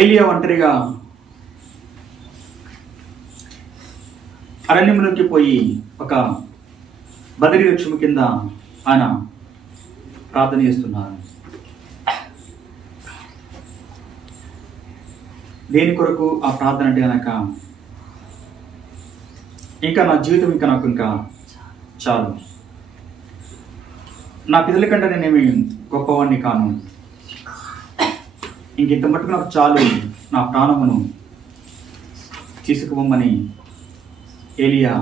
ఏలియా ఒంటరిగా అరణ్యంలోకి పోయి ఒక బదరి వృక్షము కింద ఆయన ప్రార్థన చేస్తున్నారు. దేని కొరకు ఆ ప్రార్థన అంటే కనుక, ఇంకా నా జీవితం నాకు చాలు, నా పిల్లల కంటే నేనేమి గొప్పవాడిని కాను, ఇంత మట్టుకు నాకు చాలు, నా ప్రాణమును తీసుకుపోమని ఏలియా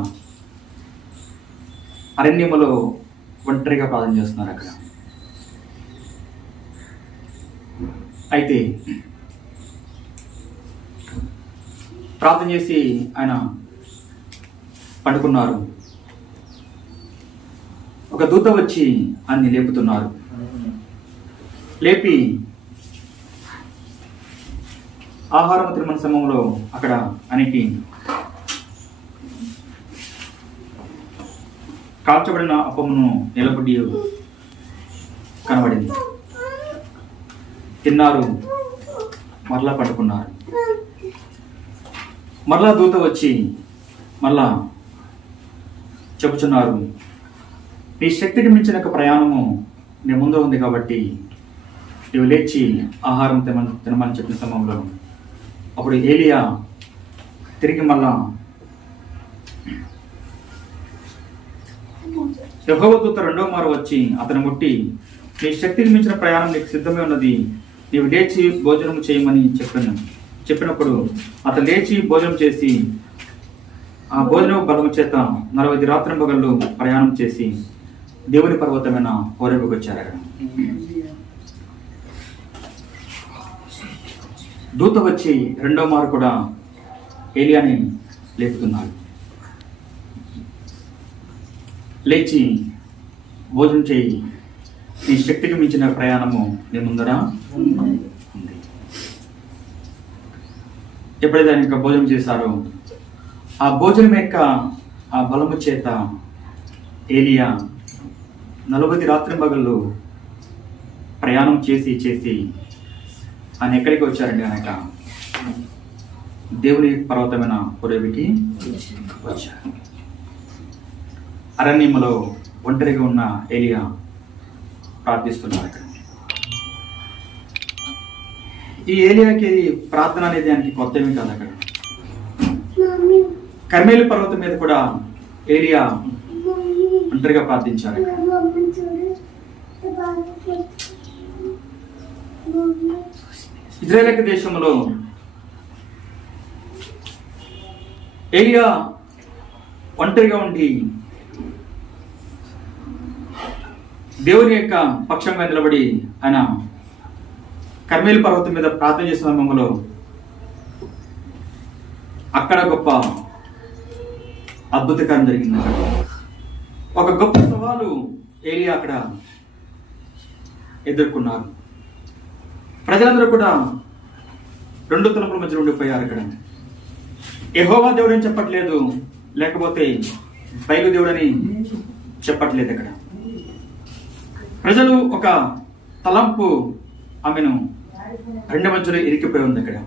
అరణ్యములో ఒంటరిగా ప్రార్థన చేస్తున్నారు అక్కడ. అయితే ప్రార్థన చేసి ఆయన పండుకున్నారు. ఒక దూత వచ్చి అన్ని లేపుతున్నారు. లేపి ఆహారం తిరుమల సమయంలో అక్కడ ఆయనకి కాల్చబడిన అప్పమును నిలబడి కనబడింది. తిన్నారు, మరలా పడుకున్నారు. మరలా దూత వచ్చి మరలా చెబుతున్నారు, నీ శక్తికి మించిన ఒక ప్రయాణము నీ ముందు ఉంది కాబట్టి నీవు లేచి ఆహారం తినమని చెప్పిన సమయంలో అప్పుడు ఏలియా తిరిగి మళ్ళా యెహోవా దూత రెండవ మారు వచ్చి అతను ముట్టి, నీ శక్తికి మించిన ప్రయాణం నీకు సిద్ధమే ఉన్నది, నీవు లేచి భోజనం చేయమని చెప్పినప్పుడు అతను లేచి భోజనం చేసి ఆ భోజనం బలము చేత 40 రాత్రింపగళ్ళు ప్రయాణం చేసి దేవుని పర్వతమైన హోరేబుకు వచ్చారు. అక్కడ దూత వచ్చి రెండో మారు కూడా ఏలియాని లేపుతున్నారు. లేచి భోజనం చేయి, నీ శక్తికి మించిన ప్రయాణము నీ ముందర ఉంది. ఎప్పుడైతే ఆయన ఇంకా భోజనం చేశారో ఆ భోజనం యొక్క ఆ బలము చేత ఏలియా 40 రాత్రింపగళ్ళు ప్రయాణం చేసి ఆయన ఎక్కడికి వచ్చారండి అనక దేవుని పర్వతమైన హోరేబుకి వచ్చారు. అరణ్యములో ఒంటరిగా ఉన్న ఏలియా ప్రార్థిస్తున్నారు. అక్కడ ఈ ఏలియాకి ప్రార్థన అనేది ఆయనకి కొత్త ఏమీ కాదు. అక్కడ కర్మేలు పర్వతం మీద కూడా ఏలియా ఒంటరిగా ప్రార్థించారు. ఇజ్రాయేల్ దేశంలో ఏలియా ఒంటరిగా ఉండి దేవుని యొక్క పక్షంగా నిలబడి ఆయన కర్మేలు పర్వతం మీద ప్రార్థన చేసిన సమయంలో అక్కడ గొప్ప అద్భుతకరం జరిగింది. ఒక గొప్ప సవాలు ఏలియా అక్కడ ఎదుర్కొన్నారు. ప్రజలందరూ కూడా 2 తలుపుల మధ్య ఉండిపోయారు. అక్కడ యెహోవా దేవుడని చెప్పట్లేదు, లేకపోతే బయలు దేవుడని చెప్పట్లేదు. అక్కడ ప్రజలు ఒక తలంపు ఆమెను 2 మధ్యలో ఇరికిపోయి ఉంది. అక్కడ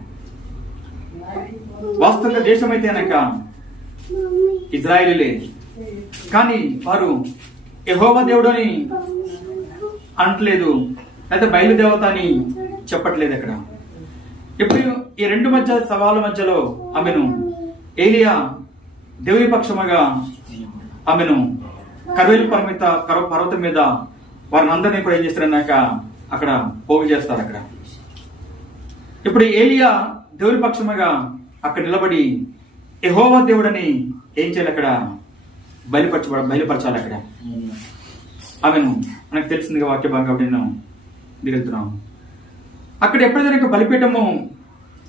వాస్తవంగా దేశం అయితే అనక ఇజ్రాయేలీలే, కానీ వారు యెహోవా దేవుడని అనట్లేదు, లేదా బయలుదేవత అని చెప్పట్లేదు. అక్కడ ఇప్పుడు ఈ 2 మధ్య సవాళ్ళ మధ్యలో ఆమెను ఏలియా దేవుని పక్షముగా ఆమెను కర్మేలు పర్వతం మీద వారిని అందరినీ కూడా ఏం చేస్తారన్నాక అక్కడ పోగు చేస్తారు. అక్కడ ఇప్పుడు ఏలియా దేవుని పక్షముగా అక్కడ నిలబడి యెహోవా దేవుడని ఏం చేయాలి, అక్కడ బయలుపరచాలి. అక్కడ ఆమెను మనకు తెలిసిందిగా వాక్య భాగం కాబట్టి నేను దిగుతున్నాను. అక్కడ ఎప్పుడైతే బలిపీఠము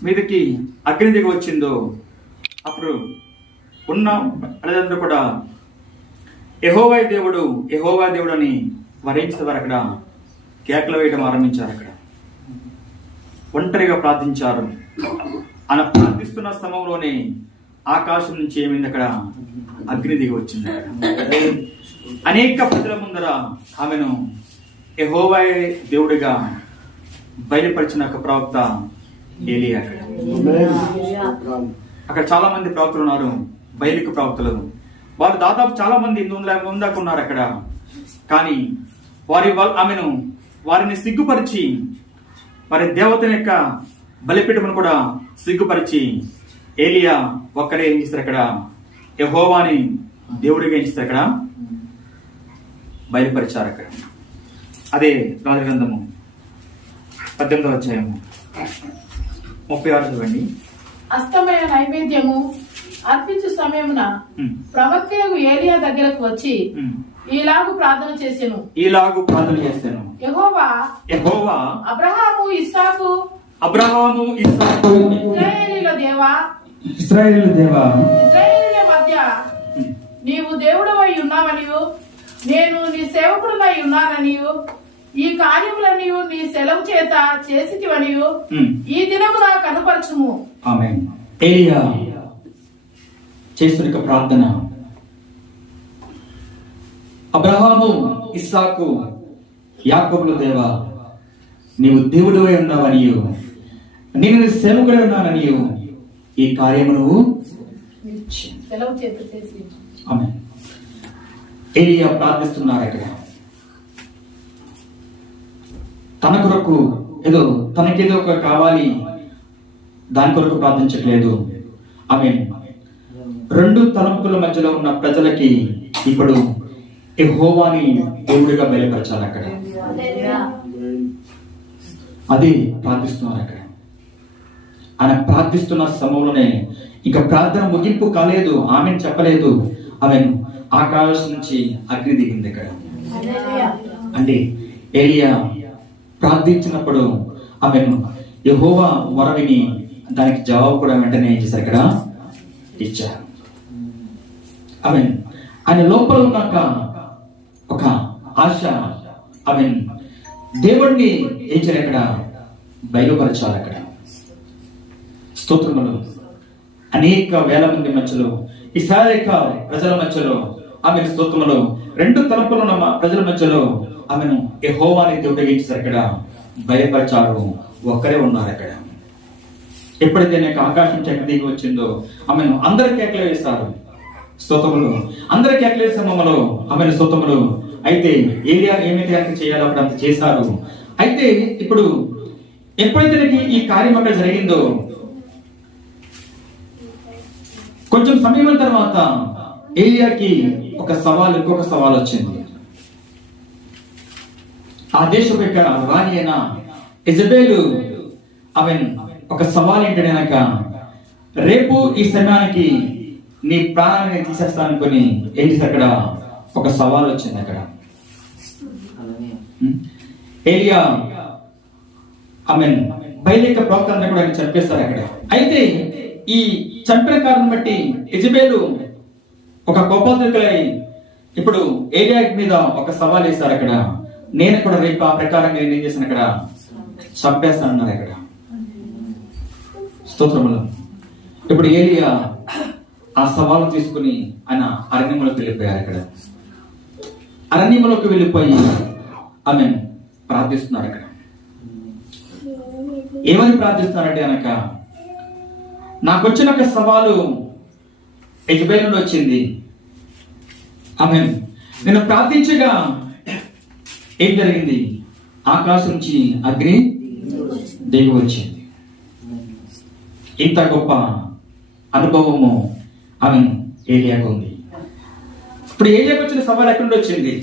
మీదకి అగ్ని దిగి వచ్చిందో అప్పుడు ఉన్న ప్రజలందరూ కూడా యెహోవా దేవుడు అని వరించేవారు. అక్కడ కేకలు వేయడం ఆరంభించారు. అక్కడ ఒంటరిగా ప్రార్థించారు. ఆయన ప్రార్థిస్తున్న సమయంలోనే ఆకాశం నుంచి ఏమైంది, అక్కడ అగ్ని దిగి వచ్చింది. అనేక ప్రజల ముందర ఆమెను యెహోవా దేవుడిగా బయలుపరిచిన ఒక ప్రవక్త ఏలియా అక్కడ చాలా మంది ప్రవక్తలు ఉన్నారు, బయలుకు ప్రవక్తలు. వారు దాదాపు చాలా మంది 800 మంది దాకా ఉన్నారు అక్కడ. కానీ వారిని సిగ్గుపరిచి, వారి దేవతని యొక్క బలిపీఠమును కూడా సిగ్గుపరిచి ఏలియా ఒక్కడే ఏం చేస్తారు అక్కడ? యెహోవాని దేవుడిగా ఏం చేస్తారు అక్కడ? బయలుపరిచారు అక్కడ. అదే రాజు గ్రంథము 18వ అధ్యాయము 36 చదవండి. అస్తమయ నైవేద్యము అర్పించు సమయమున ప్రవక్తయగు ఏలియా దగ్గరకు వచ్చి ఈలాగు ప్రార్థన చేసెను. యెహోవా అబ్రహాము ఇస్సాకు ఇశ్రాయేలీయుల దేవా, ఇశ్రాయేలీయుల మధ్య నీవు దేవుడవై ఉన్నావనియు, నేను నీ సేవకుడనై ఉన్నాననియు, ఈ కార్యములనియు నీ సెలవు చేత చేసిటివనియు ఈ దినము నాకు కనుపరచుము. ఆమేన్. ఏలియా చేస్తున్న ప్రార్థన, అబ్రహాము, ఇస్సాకు, యాకోబుల దేవా, నీవు దేవుడివై ఉన్నావనియు, నేను నీ సేవకుడై ఉన్నాననియు, ఈ కార్యము నువ్వు సెలవు చేత చేసి. ఆమేన్. ఏలియా ప్రార్థిస్తున్నారు అక్కడ. తన కొరకు తనకేదో ఒక కావాలి, దాని కొరకు ప్రార్థించట్లేదు. ఆమేన్. రెండు తలంపుల మధ్యలో ఉన్న ప్రజలకి ఇప్పుడు యెహోవాని దేవుడిగా బయలుపరచాలి అక్కడ. అది ప్రార్థిస్తున్నారు అక్కడ. ఆయన ప్రార్థిస్తున్న సమయంలోనే ఇక ప్రార్థన ముగింపు కాలేదు, ఆమెను చెప్పలేదు. ఆమెను ఆకాశం నుంచి అగ్ని దిగింది అక్కడ. అంటే ఏలియా ప్రార్థించినప్పుడు ఆమెను యెహోవా మొరవిని దానికి జవాబు కూడా వెంటనే ఏం చేశారు అక్కడ? ఇచ్చారు. ఆమెన్. ఆయన లోపల ఉన్నాక ఒక ఆశ, ఆమెన్, దేవుణ్ణి ఏం చేయాలి అక్కడ? బయలుపరచాలి అక్కడ. స్తోత్రములు. అనేక వేల మంది మధ్యలో, ఇశ్రాయేలు ప్రజల మధ్యలో, ఆమె స్తోత్రములు, రెండు తలపులు ఉన్న ప్రజల మధ్యలో ఆమెను యెహోవాని దేవుడిగా ఇచ్చారు అక్కడ, బయలుపరచారు. ఒక్కరే ఉన్నారు అక్కడ. ఎప్పుడైతే నాకు ఆకాశం చెక్క దిగి వచ్చిందో ఆమెను అందరు కేకలు వేస్తారు. స్తోత్రములు. అందరు కేకలు వేసే మమ్మలో ఆమెను స్తోత్రములు. అయితే ఏలియా ఏమైతే అంత చేయాలో అక్కడ అంత చేశారు. అయితే ఇప్పుడు ఎప్పుడైతే ఈ కార్యం అక్కడ జరిగిందో కొంచెం సమయం తర్వాత ఏలియాకి ఇంకొక సవాల్ వచ్చింది. ఆ దేశం యొక్క రాణి అయిన యెజబెలు ఆమె ఒక సవాల్ ఏంటంటే, రేపు ఈ సమయానికి నీ ప్రాణాన్ని తీసేస్తాననుకుని ఏం చేసి అక్కడ ఒక సవాల్ వచ్చింది అక్కడ. ఏలియా ఆమె బయలుక ప్రవక్త అంతా కూడా చంపేస్తారు అక్కడ. అయితే ఈ చంపిన కారణం బట్టి యెజబెలు ఒక కోపాతులై ఇప్పుడు ఏలియా మీద ఒక సవాల్ వేస్తారు అక్కడ. నేను కూడా రేపు ఆ ప్రకారంగా ఏం చేశాను అక్కడ? చంపేస్తానన్నారు అక్కడ. స్తోత్రములు. ఇప్పుడు ఏలియా ఆ సవాలు తీసుకుని ఆయన అరణ్యంలోకి వెళ్ళిపోయారు అక్కడ. అరణ్యంలోకి వెళ్ళిపోయి ఆమె ప్రార్థిస్తున్నారు అక్కడ. ఏమని ప్రార్థిస్తున్నారంటే కనుక, నాకు వచ్చిన ఒక సవాలు యెజబెలు నుండి వచ్చింది. ఆమె నేను ప్రార్థించగా ఏం జరిగింది? ఆకాశం నుంచి అగ్ని దిగి వచ్చింది. ఇంత గొప్ప అనుభవము ఆమె ఏలియాకు ఉంది. ఇప్పుడు ఏలియాకు వచ్చిన సవాల్ ఎక్కడి నుండి వచ్చింది?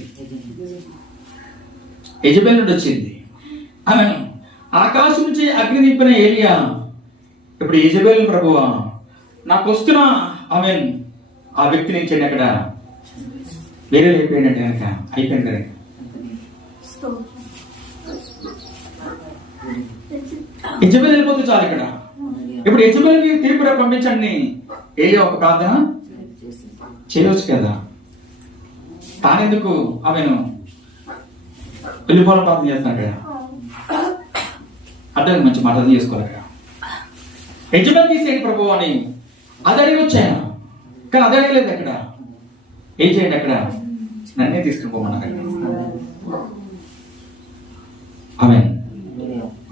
యెజబెలు నుండి వచ్చింది. ఆమె ఆకాశం నుంచి అగ్ని నింపిన ఏలియా ఇప్పుడు యెజబెలు, ప్రభువా నాకు వస్తున్న ఆమె ఆ వ్యక్తి నుంచి అక్కడ వేరే అయిపోయినట్టు కనుక అయిపోయింది కనుక యెజబెలు వెళ్ళిపోతే చాలు ఇక్కడ. ఇప్పుడు యెజబెలుకి తిరుపతి పంపించండి. ఏలియా ఒక ప్రార్థన చేయవచ్చు కదా. తానెందుకు ఆమెను వెళ్ళిపోవాలని ప్రార్థన చేస్తున్నాడు కదా. అంటే మంచి మాట చేసుకోవాలి కదా. యెజబెలు తీసేయండి ప్రభు అని అది అడిగి వచ్చాను, కానీ అది అడగలేదు అక్కడ. ఏం చేయండి అక్కడ? నన్నే తీసుకుని పోమన్నారు అక్కడ. ఆమె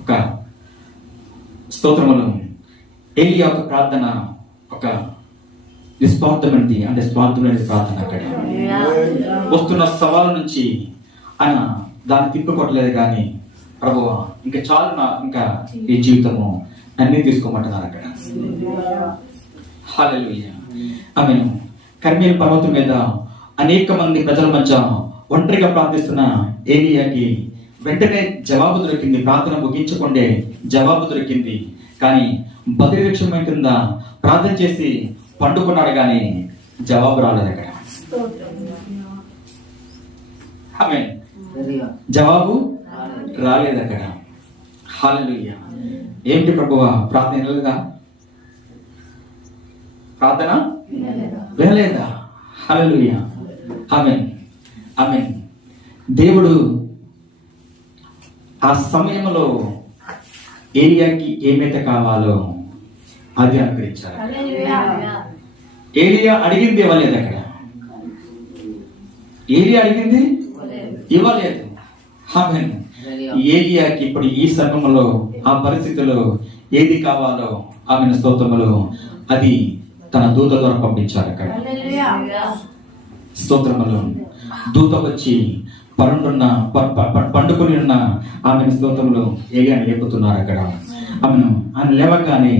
ఒక స్తోత్రములు. ఏలియా యొక్క ప్రార్థన ఒక నిస్వార్థమైన స్వార్థమైన ప్రార్థన. అక్కడ వస్తున్న సవాల్ నుంచి ఆయన దాన్ని తిప్పుకోవట్లేదు కానీ ప్రభువా ఇంకా చాలు ఇంకా ఈ జీవితము అన్ని తీసుకోమంటున్నారు అక్కడ. హల్లెలూయా. ఆమేన్. కర్మేలు పర్వతం మీద అనేక మంది ప్రజల మధ్య ఒంటరిగా ప్రార్థిస్తున్న ఏలియాకి వెంటనే జవాబు దొరికింది. ప్రార్థన ముగించకుండే జవాబు దొరికింది. కానీ బదిరీక్షణ కింద ప్రార్థన చేసి పండుకున్నాడు కానీ జవాబు రాలేదు అక్కడ. ఆమేన్. జవాబు రాలేదు అక్కడ. హల్లెలూయా. ఏమిటి ప్రభువా ప్రార్థన వినలేదా? ప్రార్థన వినలేదా? హల్లెలూయా. ఆమేన్. ఆమేన్. దేవుడు ఆ సమయంలో ఏలియాకి ఏమైతే కావాలో అది అనుగ్రహించారు. ఏలియా అడిగింది ఇవ్వలేదు అక్కడ. ఏలియా అడిగింది ఇవ్వలేదు. ఆమేన్. ఏలియాకి ఇప్పుడు ఈ సమయంలో ఆ పరిస్థితిలో ఏది కావాలో ఆమెను స్తోత్రములు అది తన దూత ద్వారా పంపించారు అక్కడ. స్తోత్రములు. దూత వచ్చి పండుకొని ఉన్న ఆమెను స్తోత్రములు ఏలియాని లేపుతున్నారు అక్కడ. ఆమెను ఆయన లేవగానే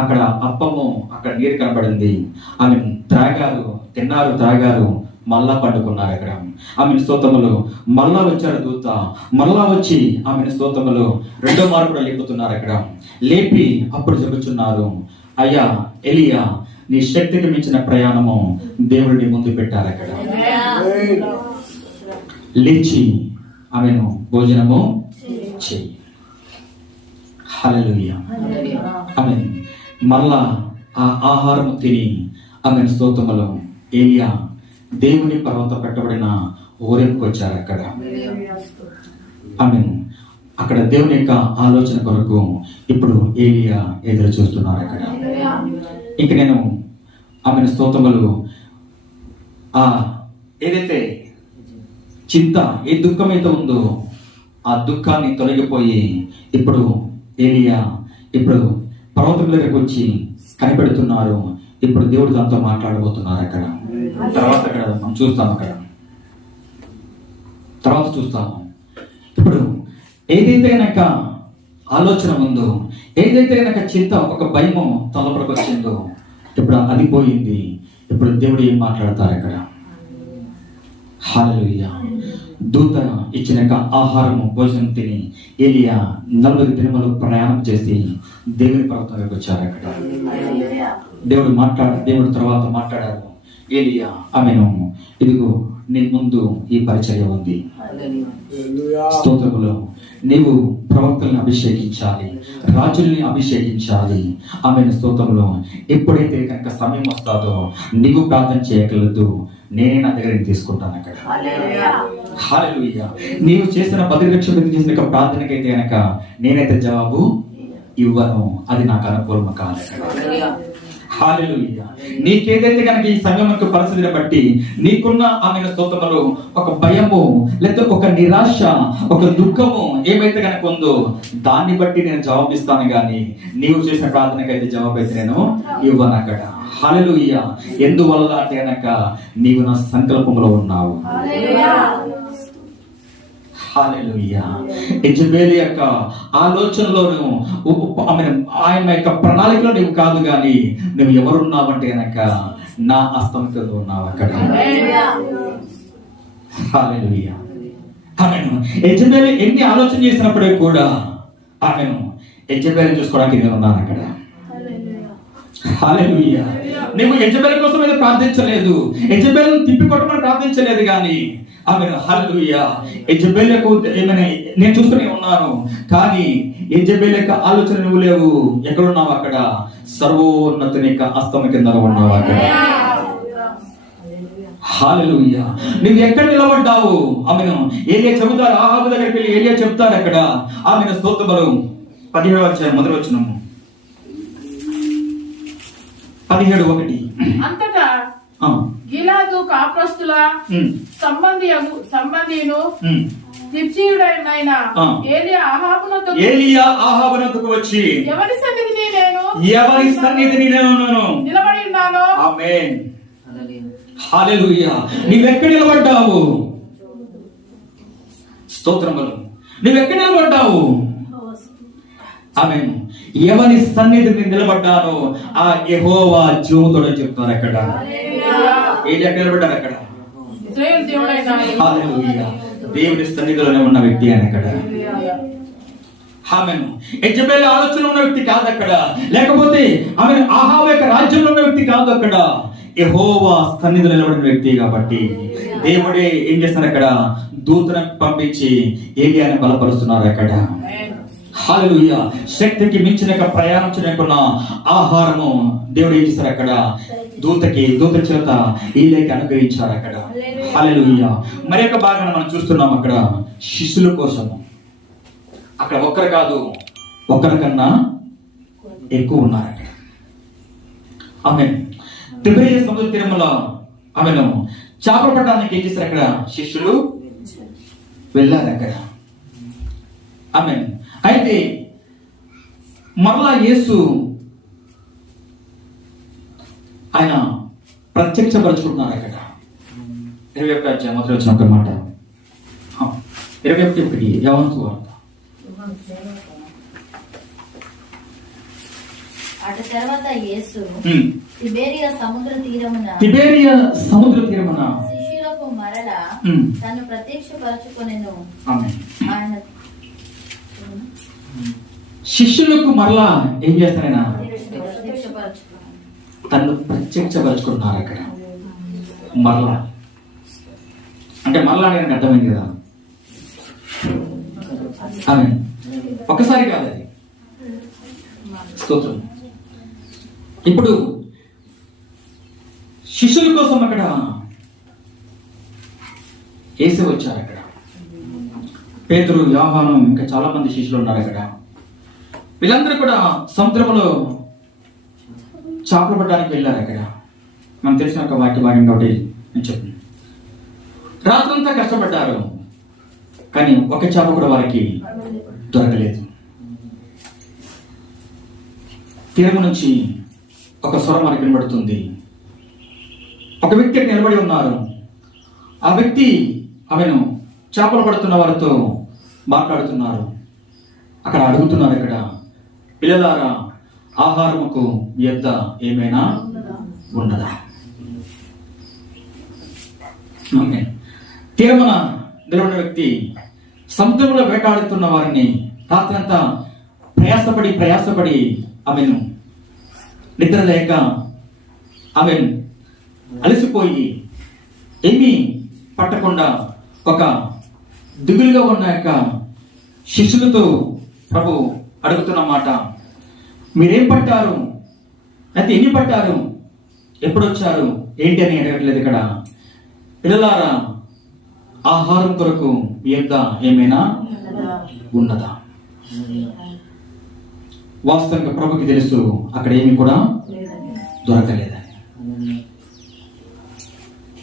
అక్కడ అప్పము అక్కడ నీరు కనబడింది. ఆమె తిన్నారు త్రాగారు మళ్ళా పండుకున్నారు అక్కడ. ఆమెను స్తోత్రములు మళ్ళా వచ్చారు దూత. మళ్ళా వచ్చి ఆమెను స్తోత్రములు రెండో మారు కూడా లేపుతున్నారు అక్కడ. లేపి అప్పుడు చెబుతున్నారు, అయ్యా ఎలియా నీ శక్తికి మించిన ప్రయాణము దేవుడిని ముందు పెట్టారు అక్కడ. లేచి ఆమెను భోజనము చెయ్యి. హల్లెలూయా. ఆమేన్. మళ్ళా ఆ ఆహారము తిని ఆమెను స్తోత్రములు ఏలియా దేవుని పర్వతం పెట్టబడిన ఊరికి వచ్చారు అక్కడ. ఆమేన్. అక్కడ దేవుని యొక్క ఆలోచన కొరకు ఇప్పుడు ఏలియా ఎదురు చూస్తున్నారు అక్కడ. ఇంక నేను ఆమెను స్తోత్రములు ఏదైతే చింత ఏ దుఃఖం అయితే ఉందో ఆ దుఃఖాన్ని తొలగిపోయి ఇప్పుడు ఏలియా ఇప్పుడు పర్వతం దగ్గరకు వచ్చి కనిపెడుతున్నారు. ఇప్పుడు దేవుడు దాంతో మాట్లాడబోతున్నారు అక్కడ. తర్వాత అక్కడ మనం చూస్తాం అక్కడ తర్వాత చూస్తాము. ఇప్పుడు ఏదైతే కనుక ఆలోచన ఉందో ఏదైతే కనుక చింత ఒక భయము తలపడికి వచ్చిందో ఇప్పుడు అది పోయింది. ఇప్పుడు దేవుడు ఏం మాట్లాడతారు అక్కడ. హల్లెలూయా. దూత ఇచ్చిన ఆహారము భోజనం తిని ఏలియా 40 దినములు ప్రయాణం చేసి దేవుని పర్వతానికి వచ్చారు అక్కడ. దేవుడు తర్వాత మాట్లాడారు, ఏలియా ఆమెను ఇదిగో నీ ముందు ఈ పరిచర్య ఉంది. స్తోత్రములో నీవు ప్రవక్తల్ని అభిషేకించాలి, రాజుల్ని అభిషేకించాలి. ఆమెను స్తోత్రములో ఎప్పుడైతే కనుక సమయం వస్తాదో నీవు ప్రార్థన చేయగలదు, నేనే నా దగ్గరికి తీసుకుంటాను అక్కడ. హల్లెలూయా. నీవు చేసిన 10 లక్షల మంది చేసిన ప్రార్థనకైతే కనుక నేనైతే జవాబు ఇవ్వను, అది నాకు అనుకూలము కాదు అక్కడ. హల్లెలూయా. నీకేదైతే కనుక ఈ సంగమకు పరిస్థితిని బట్టి నీకున్న ఆమెను స్తోత్రములు ఒక భయము లేదా ఒక నిరాశ ఒక దుఃఖము ఏమైతే కనుక ఉందో దాన్ని బట్టి నేను జవాబిస్తాను గాని నీవు చేసిన ప్రార్థనకైతే జవాబు అయితే నేను ఇవ్వను అక్కడ. హల్లెలూయా. ఎందువల్ల అంటే కనుక నీవు నా సంకల్పంలో ఉన్నావు. హల్లెలూయా. యెజబెల్ యొక్క ఆలోచనలోను ఆయన యొక్క ప్రణాళికలో నువ్వు కాదు కానీ నువ్వు ఎవరున్నావంటే కనుక నా అస్తమితలో ఉన్నావు అక్కడ. హల్లెలూయా. ఆమెను యెజబెల్ ఎన్ని ఆలోచన చేసినప్పుడే కూడా ఆమెను యెజబెల్ చూసుకోవడానికి నేను ఉన్నాను అక్కడ. హల్లెలూయా. నువ్వు యెజబెల్ కోసం ఏదో ప్రార్థించలేదు, యెజబెల్ తిప్పికొట్టమని ప్రార్థించలేదు కానీ ఆమెను హల్లెలూయా యెజబెల్ ఏమైనా నేను చూస్తూనే ఉన్నాను కానీ యెజబెల్ యొక్క ఆలోచన నువ్వు లేవు. ఎక్కడున్నావు అక్కడ? సర్వోన్నతుని యొక్క అస్తమ కింద ఉన్నావు అక్కడ. హల్లెలూయా. నువ్వు ఎక్కడ నిలబడ్డావు? ఆమెను ఏలియా చెబుతారు, ఆహాబు దగ్గరికి వెళ్ళి ఏలియా చెప్తాడు అక్కడ. ఆమెను స్తోత్రములు 17వ అధ్యాయం మొదటి వచనము 17:1. అంతటా గిలాదు కాపురస్తుల సంబంధిను తిప్సీయుడైన ఏలియా ఆహాబునకు వచ్చి ఎవరి సన్నిధిని నేను నిలబడి ఉన్నాను. ఆమేన్. హల్లెలూయా. నీవెక్కడ నిలబడ్డావు? స్తోత్రములు. నువ్వెక్కడ నిలబడ్డావు? ఆమేన్. ఎవరి సన్నిధిని నిలబడ్డానో ఆ యెహోవా జీవితుడు చెప్తారు అక్కడ. ఏది ఎక్కడ నిలబడ్డారు అక్కడ? హల్లెలూయా. దేవుని సన్నిధిలోనే ఉన్న వ్యక్తి అని అక్కడ. ఆమేన్. యెజబెల్ ఆలోచన ఉన్న వ్యక్తి కాదు అక్కడ, లేకపోతే ఆమె ఆహాబు యొక్క రాజ్యంలో ఉన్న వ్యక్తి కాదు అక్కడ. యెహోవా సన్నిధిలో నిలబడిన వ్యక్తి కాబట్టి దేవుడే ఏం చేస్తున్నారు అక్కడ? దూతను పంపించి ఏలియాని బలపరుస్తున్నారు అక్కడ. హల్లెలూయా. శక్తికి మించిన ప్రయాణం చేయకున్న ఆహారము దేవుడు ఏం చేశారు అక్కడ? దూత చేత ఏలియాకి అనుగ్రహించారు అక్కడ. హల్లెలూయా. మరి యొక్క భాగాన్ని మనం చూస్తున్నాం అక్కడ శిష్యుల కోసము. అక్కడ ఒక్కరు కాదు, ఒక్కరికన్నా ఎక్కువ ఉన్నారు అక్కడ. ఆమేన్. తిబెరియా సముద్ర తీరములో ఆమెను చేపలు పట్టడానికి ఏం చేశారు అక్కడ? శిష్యులు వెళ్ళారు అక్కడ. ఆమేన్. అయితే మరలా యేసు ఆయన ప్రత్యక్షపరుచుకుంటున్నారు అక్కడ. 21 అధ్యాయం మొదలు వచ్చిన ఒక మాట. 21 యోహాను సువార్త. అటు తర్వాత యేసు తిబెరియా సముద్ర తీరమున శిష్యులకు మరలా తను ప్రత్యక్షపరచుకొనెను. ఆయన శిష్యులకు మరలా ఏం చేస్తారైనా? తను ప్రత్యక్షపరచుకుంటున్నారు అక్కడ. మరలా అంటే మరలా నేను అర్థమైంది కదా. ఆమె ఒక్కసారి కాదు అది. స్తోత్రం. ఇప్పుడు శిష్యుల కోసం అక్కడ యేసు వచ్చారు అక్కడ. పేతురు, యోహాను, ఇంకా చాలా మంది శిష్యులు ఉన్నారు అక్కడ. వీళ్ళందరూ కూడా సముద్రంలో చేపలు పట్టడానికి వెళ్ళారు అక్కడ. మనకు తెలిసిన ఒక వాక్య భాగం ఒకటి నేను చెప్పాను. రాత్రంతా కష్టపడ్డారు, కానీ ఒక చేప కూడా వారికి దొరకలేదు. తీరం నుంచి ఒక స్వరం మనకి వినబడుతుంది. ఒక వ్యక్తి నిలబడి ఉన్నారు. ఆ వ్యక్తి ఆమెను చేపలు పడుతున్న వారితో మాట్లాడుతున్నారు. అక్కడ అడుగుతున్నారు ఇక్కడ, పిల్లలారా ఆహారముకు యొద్ద ఏమైనా ఉన్నదా? తీరమున నిలబడిన వ్యక్తి సముద్రంలో వేటాడుతున్న వారిని రాత్రంతా ప్రయాసపడి ఆమెను నిద్ర లేక ఆమెను అలసిపోయి ఏమీ పట్టకుండా ఒక దిగులుగా ఉన్న యొక్క శిష్యులతో ప్రభు అడుగుతున్న మాట, మీరేం పట్టారు? అయితే ఎన్ని పట్టారు? ఎప్పుడు వచ్చారు? ఏంటి అని అడగట్లేదు ఇక్కడ. పిల్లలారా ఆహారం కొరకు మీ యొద్ద ఏమైనా ఉన్నదా? వాస్తవంగా ప్రభుకి తెలుసు అక్కడ ఏమి కూడా దొరకలేదని.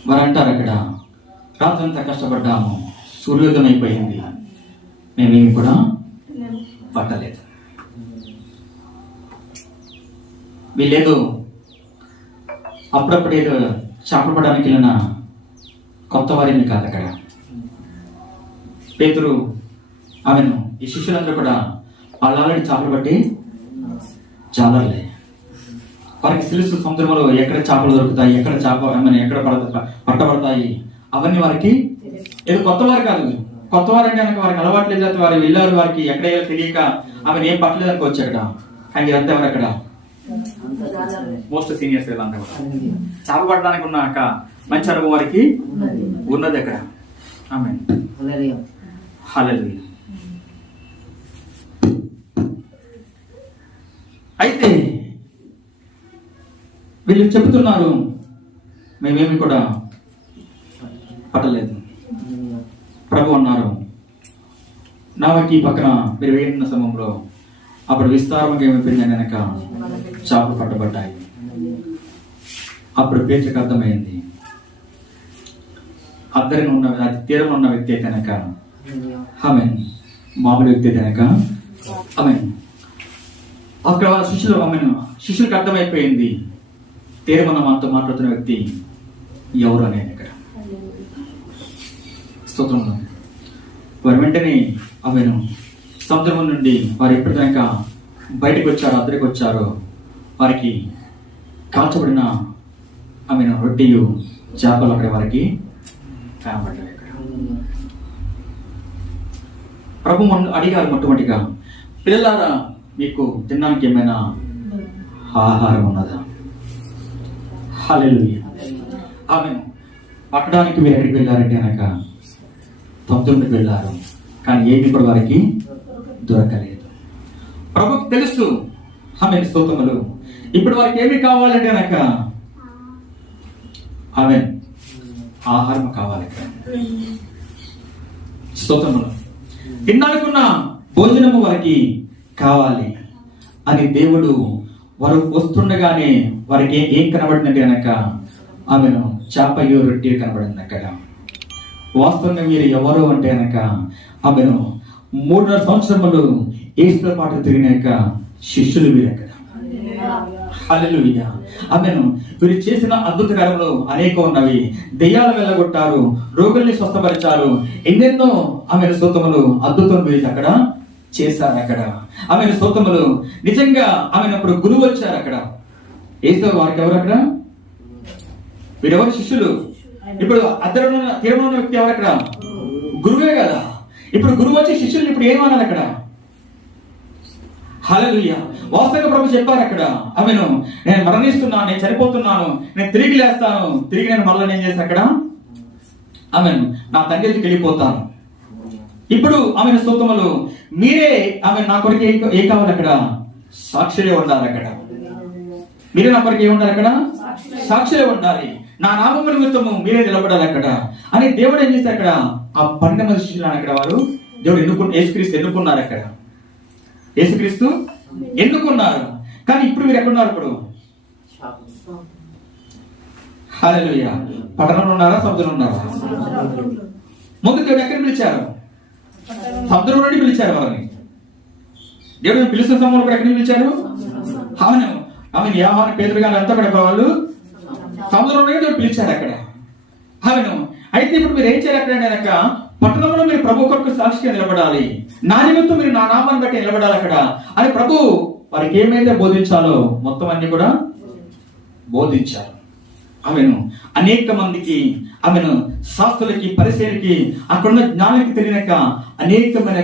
వారు అంటారు అక్కడ, రాత్రంతా కష్టపడ్డాము, సూర్యోదయం అయిపోయింది, మేమేమి కూడా పట్టలేదు. వీళ్ళేదో అప్పుడప్పుడు ఏదో చేపలు పడడానికి వెళ్ళిన కొత్త వారిని కాదు అక్కడ. పేతురు ఆమెను ఈ శిష్యులందరూ కూడా వాళ్ళు ఆల్రెడీ చేపలు పట్టి చాలలే. వారికి తెలుసు సముద్రంలో ఎక్కడ చేపలు దొరుకుతాయి, ఎక్కడ ఎక్కడ పట్టబడతాయి, అవన్నీ వారికి ఏదో కొత్త వారు కాదు. కొత్త వారు అంటే కనుక వారికి అలవాటు లేదు, వారు వెళ్ళారు, వారికి ఎక్కడ తెలియక ఆమెను ఏం పట్టలేదు అనుకోవచ్చు అక్కడ. ఆయన ఇదంతా ఎవరు అక్కడ? మోస్ట్ సీనియర్స్ వీళ్ళంతా కూడా చేపలు పట్టడానికి ఉన్నాక మంచి అనుభవం వారికి ఉన్నది అక్కడ. ఆమేన్. హల్లెలూయా. అయితే వీళ్ళు చెబుతున్నారు, మేమేమి కూడా పట్టలేదు. ప్రభు అన్నారు, నావకి పక్కన మీరు వేడిన సమయంలో అప్పుడు విస్తారంగా ఏమైపోయింది కనుక చేపలు పట్టబడ్డాయి. అప్పుడు పేతురుకి అర్థమైంది, తీరం ఉన్న వ్యక్తి కనుక ఆమేన్. మామూలు వ్యక్తి కనుక ఆమేన్. అక్కడ శిష్యులకు అర్థమైపోయింది తేరమన్న మనతో మాట్లాడుతున్న వ్యక్తి ఎవరు అనేది. ఇక్కడ స్తోత్రం. వారు వెంటనే ఆమెను సముద్రం నుండి వారు ఎప్పటిదాకా బయటకు వచ్చారో అద్దరికి వచ్చారో వారికి కాల్చబడిన ఆమెను రొట్టెయు చేపలు అక్కడ వారికి కనబడ్డాయి. అక్కడ ప్రభు అడిగారు మొట్టమొదటిగా, పిల్లలారా మీకు తినడానికి ఏమైనా ఆహారం ఉన్నదా? హల్లెలూయా. ఆమెను పట్టడానికి మీరు ఎక్కడికి వెళ్ళారంటే కనుక సముద్రంలోకి వెళ్ళారు, కానీ ఏమి కూడా వారికి దొరకలేదు. ప్రభుకి తెలుసు ఆమె స్తోత్రములు. ఇప్పుడు వారికి ఏమి కావాలంటే కనుక ఆమె ఆహారం కావాలి. స్తోత్రములు. తిన్నానుకున్న భోజనము వారికి కావాలి అని దేవుడు వారు వస్తుండగానే వారికి ఏం కనబడిందంటే కనుక ఆమెను చేపయో రొట్టె కనబడింది. అక్కడ వాస్తవంగా మీరు ఎవరు అంటే కనుక ఆమెను 3.5 సంవత్సరములు యేసుతో పాటు తిరిగినాక శిష్యులు వీరు. అక్కడ హల్లెలూయా. ఆమెను వీరు చేసిన అద్భుత కార్యములు అనేక ఉన్నవి. దెయ్యాలు వెళ్ళగొట్టారు, రోగుల్ని స్వస్థపరిచారు, ఎన్నెన్నో ఆమెను స్తోత్రములు అద్భుతం వీరు అక్కడ చేశారు. అక్కడ ఆమెను స్తోత్రములు నిజంగా ఆమెను అప్పుడు గురువు వచ్చారు. అక్కడ యేసు వారికి ఎవరు? అక్కడ వీరెవరు? శిష్యులు. ఇప్పుడు తీర్మానం ఉన్న వ్యక్తి ఎవరు? అక్కడ గురువే కదా. ఇప్పుడు గురువు వచ్చి శిష్యులు ఇప్పుడు ఏమన్నారు? అక్కడ హల్లెలూయా. వాస్తవంగా ప్రభు చెప్పారు అక్కడ ఆమెను, నేను మరణిస్తున్నాను, నేను చనిపోతున్నాను, నేను తిరిగి లేస్తాను, తిరిగి నేను మళ్ళీ ఏం చేస్తాను అక్కడ ఆమెను నా తండ్రి దగ్గరికి వెళ్ళిపోతాను. ఇప్పుడు ఆమెను స్తోత్రములు మీరే ఆమె నా కొరకు ఏ కావాలి? అక్కడ సాక్షులే ఉండాలి. అక్కడ మీరే నా కొరకు ఏముండాలి? అక్కడ సాక్షులే ఉండాలి. నా నామము నిమిత్తము మీరే నిలబడాలి అక్కడ అని దేవుడు ఏం చేశారు? అక్కడ ఆ 12 మంది శిష్యులు అక్కడ వారు దేవుడు యేసుక్రీస్తు ఎన్నుకున్నారు. అక్కడ యేసుక్రీస్తు ఎన్నుకున్నారు. కానీ ఇప్పుడు మీరు ఎక్కడున్నారు? ఇప్పుడు హల్లెలూయా. పట్టణంలో ఉన్నారా? సముద్రంలో ఉన్నారా? ముందు దేవుడు ఎక్కడ పిలిచారు? సముద్రం నుండి పిలిచారు వారిని. దేవుడు పిలిచిన సమయంలో కూడా ఎక్కడికి పిలిచారు? ఆమె యోహాను, పేతురు గారు అంతా కూడా వాళ్ళు సముద్రం నుండి దేవుడు పిలిచారు అక్కడ. ఆమెను అయితే ఇప్పుడు మీరు ఏం చేయాలి? అక్కడ పట్టణంలో మీరు ప్రభు కొరకు సాక్షిగా నిలబడాలి, నా నిమిత్తం మీరు నా నామాన్ని బట్టి నిలబడాలి అక్కడ అని ప్రభు వారికి ఏమైతే బోధించాలో మొత్తం అన్ని కూడా బోధించారు. ఆమెను అనేక మందికి, ఆమెను శాస్త్రులకి, పరిశీలకి, అక్కడున్న జ్ఞానానికి తెలియక అనేకమైన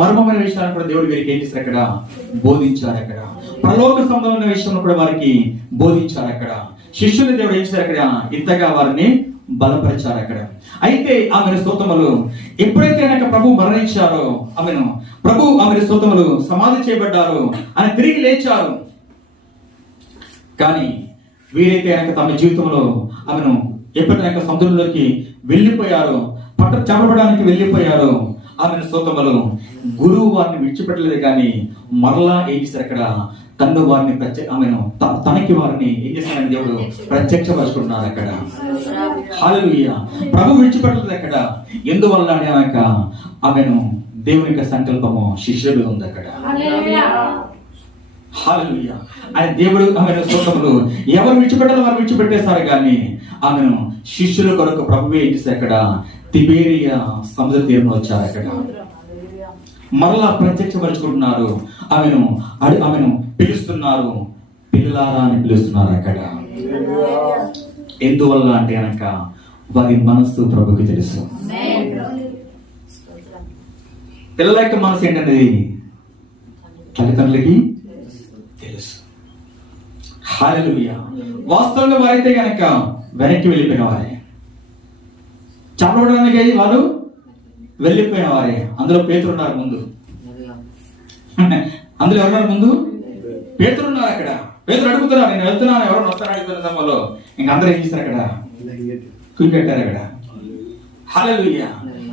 మర్మమైన విషయాలను కూడా దేవుడు వీరికి ఏం చేశారు? అక్కడ బోధించారు. అక్కడ పరలోక సంబంధమైన విషయంలో కూడా వారికి బోధించారు. అక్కడ శిష్యుని దేవుడు ఏం చేశారు? అక్కడ ఇంతగా వారిని బలపరిచారు. అక్కడ అయితే ఆమెను స్తోత్రములు ఎప్పుడైతే కనుక ప్రభు మరణించారో ఆమెను స్తోత్రములు సమాధి చేయబడ్డారు, ఆయన తిరిగి లేచారు. కానీ వీరైతే కనుక తమ జీవితంలో ఆమెను ఎప్పుడైతే సముద్రంలోకి వెళ్ళిపోయారో, చెప్పబడడానికి వెళ్ళిపోయారో ఆమెను స్తోత్రములు గురువు వారిని విడిచిపెట్టలేదు. కానీ మరలా ఏం చేశారు? అక్కడ తన్ను వారిని ఆమెను తనకి వారిని ఏం చేశారని దేవుడు ప్రత్యక్షపరుచుకున్నారు. అక్కడ హల్లెలూయా. ప్రభు విడిచిపెట్టలేదు. అక్కడ ఎందువల్ల అనక ఆమెను దేవుని యొక్క సంకల్పము శిష్యుడు ఉంది. అక్కడ హల్లెలూయా. ఆయన దేవుడు ఆమెను స్తోత్రములు ఎవరు విడిచిపెట్టాలో వారు విడిచిపెట్టేశారు. కానీ ఆమెను శిష్యుల కొరకు ప్రభువే ఏం చేశారు? అక్కడ తిబేరియా సముద్ర తీరంలో వచ్చారు. అక్కడ మరలా ప్రత్యక్షపరుచుకుంటున్నారు. ఆమెను పిలుస్తున్నారు, పిల్లలారా అని పిలుస్తున్నారు. అక్కడ ఎందువల్ల అంటే కనుక వారి మనస్సు ప్రభుకి తెలుసు. పిల్లల యొక్క మనసు ఏంటనేది తల్లిదండ్రులకి తెలుసు. హల్లెలూయా. వాస్తవంగా వారైతే కనుక వెనక్కి వెళ్ళిపోయిన వారే, చంపబడడానికి వారు వెళ్ళిపోయిన వారే. అందులో పేతురు ఉన్నారు ముందు. అందులో ఎవరున్నారు ముందు? పేతురు ఉన్నారు. అక్కడ పేతురు అడుగుతున్నారు, నేను వెళ్తున్నాను, ఎవరు వస్తాను అడుగుతున్న సమయంలో ఇంక అందరూ ఏం చేస్తారు? అక్కడ కుయ్యపెట్టారు. అక్కడ హల్లెలూయా.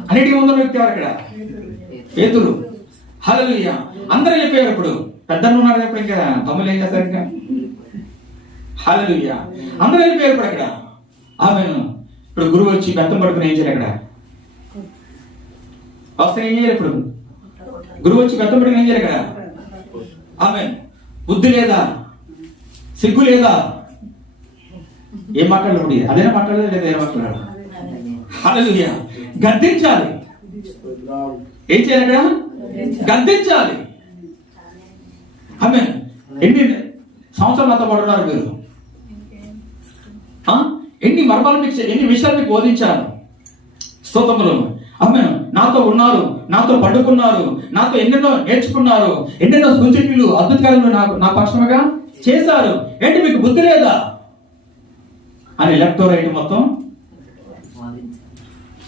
అన్నిటికీ ముందు వ్యక్తి ఎవరు? అక్కడ పేతురు. హల్లెలూయా. అందరూ వెళ్ళిపోయారు. ఇప్పుడు పెద్దలు ఉన్నారు. ఇప్పుడు ఇంకా తమ్ముళ్ళు ఏం చేస్తారు? ఇంకా హల్లెలూయా. అందరూ వెళ్ళిపోయారు. ఇప్పుడు అక్కడ ఆమెను ఇప్పుడు గురువు వచ్చి బెత్తం పట్టుకుని ఏం చేయాలి? అక్కడ వస్తే ఏం చేయాలి ఇప్పుడు? గురువు వచ్చి కట్టబడి ఏం చేయాలి కదా? ఆమె బుద్ధి లేదా, సిగ్గు లేదా? ఏం మాట్లాడలేదు, అదేనా మాట్లాడలేదు లేదా? ఏం మాట్లాడాలి? హల్లెలూయా. గద్దించాలి. ఏం చేయాలి కదా? గద్దించాలి. ఆమె ఎన్ని సంవత్సరాలు నాతో పడున్నారు మీరు? ఎన్ని మర్మాలు మీకు, ఎన్ని విషయాలు మీకు బోధించారు స్తోత్రములు. ఆమె నాతో ఉన్నారు, నాతో పడుకున్నారు, నాతో ఎన్నెన్నో నేర్చుకున్నారు, ఎన్నెన్నో సూచనలు అద్భుతాలు నా పక్షముగా చేశారు. ఏంటి మీకు బుద్ధి లేదా అని లెఫ్ట్ రైట్ మొత్తం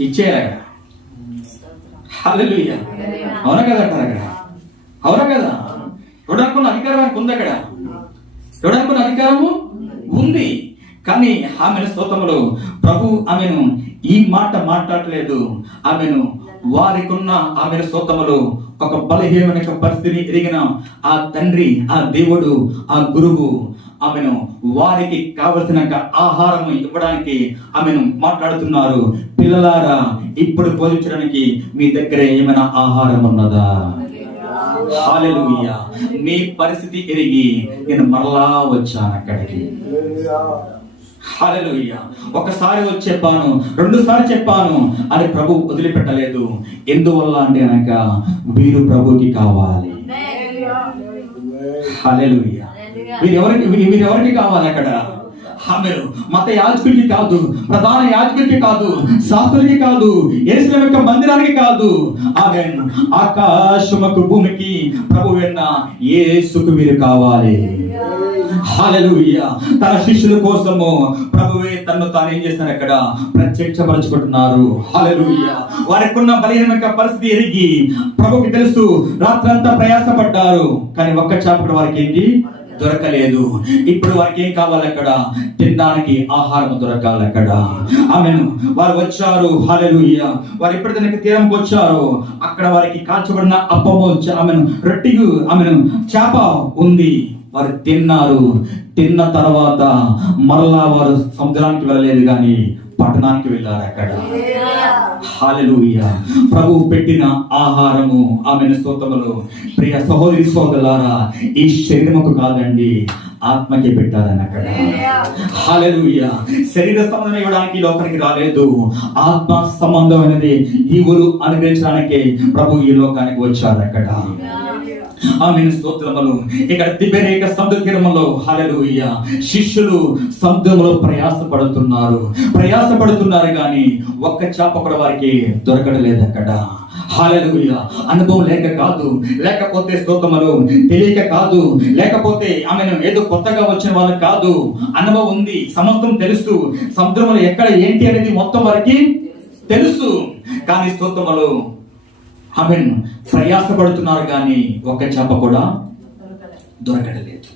ఇచ్చేయాలి అక్కడ. హల్లెలూయా. అవునా కదా అంటారు అక్కడ? అవునా కదా? చూడనుకున్న అధికారం ఉంది అక్కడ, చూడనుకున్న అధికారము ఉంది. కానీ ఆమెను స్తోత్రములు ప్రభు ఆమెను ఈ మాట మాట్లాడలేదు. ఆమెను వారికి ఉన్న ఆమెను స్తోత్రములు ఒక బలహీనమైన పరిస్థితిని ఎరిగిన ఆ తండ్రి, ఆ దేవుడు, ఆ గురువు ఆమెను వారికి కావలసిన ఆహారం ఇవ్వడానికి ఆమెను మాట్లాడుతున్నారు. పిల్లలారా, ఇప్పుడు భోజించడానికి మీ దగ్గర ఏమైనా ఆహారం ఉన్నదా? హల్లెలూయా. మీ పరిస్థితి ఎరిగి నేను మరలా వచ్చాను అక్కడికి. హల్లెలూయా. ఒకసారి వచ్చి చెప్పాను, 2 సార్లు చెప్పాను అని ప్రభు వదిలిపెట్టలేదు. ఎందువల్ల అంటే కనుక వీరు ప్రభుకి కావాలి. హల్లెలూయా. వీరెవరికి కావాలి అక్కడ? ఆమెను మత యాజకుడికి కాదు, ప్రధాన యాజకుడికి కాదు, శాస్త్రులకి కాదు, యెరూషలేము యొక్క మందిరానికి కాదు. ఆమె ఆకాశముకు భూమికి ప్రభు వెన్న యేసుకు వీరు కావాలి. హల్లెలూయా. తన శిష్యుల కోసము ప్రభువే తన్ను తాను ఏం చేస్తున్నారు అక్కడ? ప్రత్యక్షపరచుకుంటున్నారు. హల్లెలూయా. వారికి ఉన్న బలహీనమైన పరిస్థితి ఎరిగి ప్రభుకి తెలుసు. రాత్రంతా ప్రయాసపడ్డారు, కానీ ఒక్క చేప కూడా వారికి ఏంటి దొరకలేదు. ఇప్పుడు వారికి ఏం కావాలి అక్కడ? తినడానికి ఆహారం దొరకాలి అక్కడ. ఆమెను వారు వచ్చారు. హల్లెలూయా. వారు ఎప్పుడైతే తీరంకి వచ్చారో అక్కడ వారికి కాల్చబడిన అప్పము, ఆమెను రొట్టెలు, ఆమెను చేప ఉంది. వారు తిన్నారు. తిన్న తర్వాత మరలా వారు సముద్రానికి వెళ్ళలేదు, కానీ పట్టణానికి వెళ్ళారు అక్కడ. హల్లెలూయా. ప్రభు పెట్టిన ఆహారము ఆమెను స్తోత్రములు. ప్రియ సహోదరి సోదరులారా, ఈ శరీరముకు కాదండి, ఆత్మకి పెట్టారని అక్కడ. హల్లెలూయా. శరీర సంబంధం ఇవ్వడానికి లోకానికి రాలేదు, ఆత్మ సంబంధమైనది ఈవులు అనుగ్రహించడానికి ప్రభు ఈ లోకానికి వచ్చారు అక్కడ. ఆమేన్. స్తోత్రములు. ఇక్కడ తిబెరియా సముద్ర తీరములో హల్లెలూయా శిష్యులు సముద్రంలో ప్రయాసపడుతున్నారు కానీ ఒక్క చేప కూడా వారికి దొరకలేదు అక్కడ. హల్లెలూయా. అనుభవం లేక కాదు, లేకపోతే స్తోత్రములు తెలియక కాదు, లేకపోతే ఆమెను ఏదో కొత్తగా వచ్చిన వాళ్ళు కాదు. అనుభవం ఉంది, సమస్తం తెలుసు, సముద్రంలో ఎక్కడ ఏంటి అనేది మొత్తం వారికి తెలుసు. కానీ స్తోత్రములు ఆమెన్ ప్రయాసపడుతున్నారు కానీ ఒక్క చేప కూడా దొరకలేదు.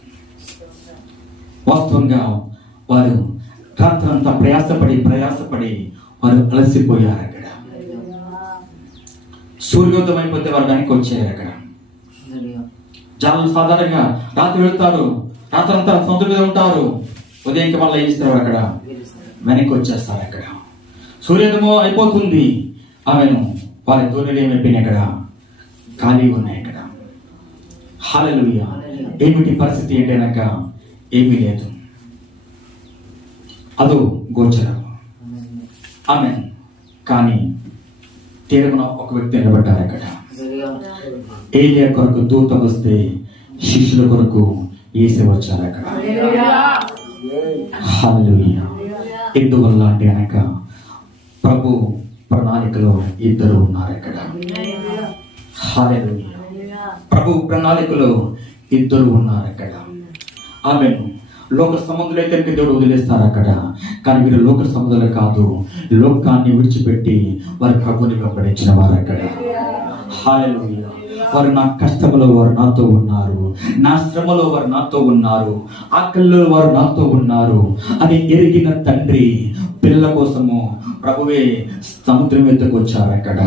వాస్తవంగా వారు రాత్రంతా ప్రయాసపడి వారు అలసిపోయారు అక్కడ. సూర్యోదయం అయిపోతే వారు దానికి వచ్చారు అక్కడ. జాలు సాధారణంగా రాత్రి వెళ్తారు, రాత్రంతా సముద్రం మీద ఉంటారు, ఉదయంకి మళ్ళీ ఏం చేస్తారు అక్కడ? వెనక్కి వచ్చేస్తారు అక్కడ. సూర్యోదయం అయిపోతుంది, ఆమెను వారి దూరలు ఏమైపోయినాయి అక్కడ? ఖాళీ ఉన్నాయి అక్కడ. హల్లెలూయా. ఏమిటి పరిస్థితి ఏంటనక? ఏమీ లేదు, అదో గోచరం. ఆమేన్. కానీ తీరమున ఒక వ్యక్తి నిలబడ్డారు అక్కడ. ఏలియా కొరకు దూత వస్తే శిష్యుల కొరకు యేసు వచ్చారు అక్కడ. హల్లెలూయా. ఎందువల్ల అంటే అనక ప్రభు ప్రణాళికలో ఇద్దరు ఉన్నారు అక్కడ. హల్లెలూయా. ప్రభు ప్రణాళికలో ఇద్దరు ఉన్నారు అక్కడ. ఆమేన్. లోక సంబంధులు అయితే దేవుడు వదిలేస్తారు అక్కడ, కానీ వీరు లోక సంబంధులు కాదు, లోకాన్ని విడిచిపెట్టి వారి ప్రభుని వెంబడించిన వారు అక్కడ. హల్లెలూయా. వారు నా కష్టములో వారు నాతో ఉన్నారు, నా శ్రమలో వారు నాతో ఉన్నారు, ఆకలిలో వారు నాతో ఉన్నారు అని ఎరిగిన తండ్రి పిల్లల కోసము ప్రభువే సముద్రం మీదకు వచ్చారు అక్కడ.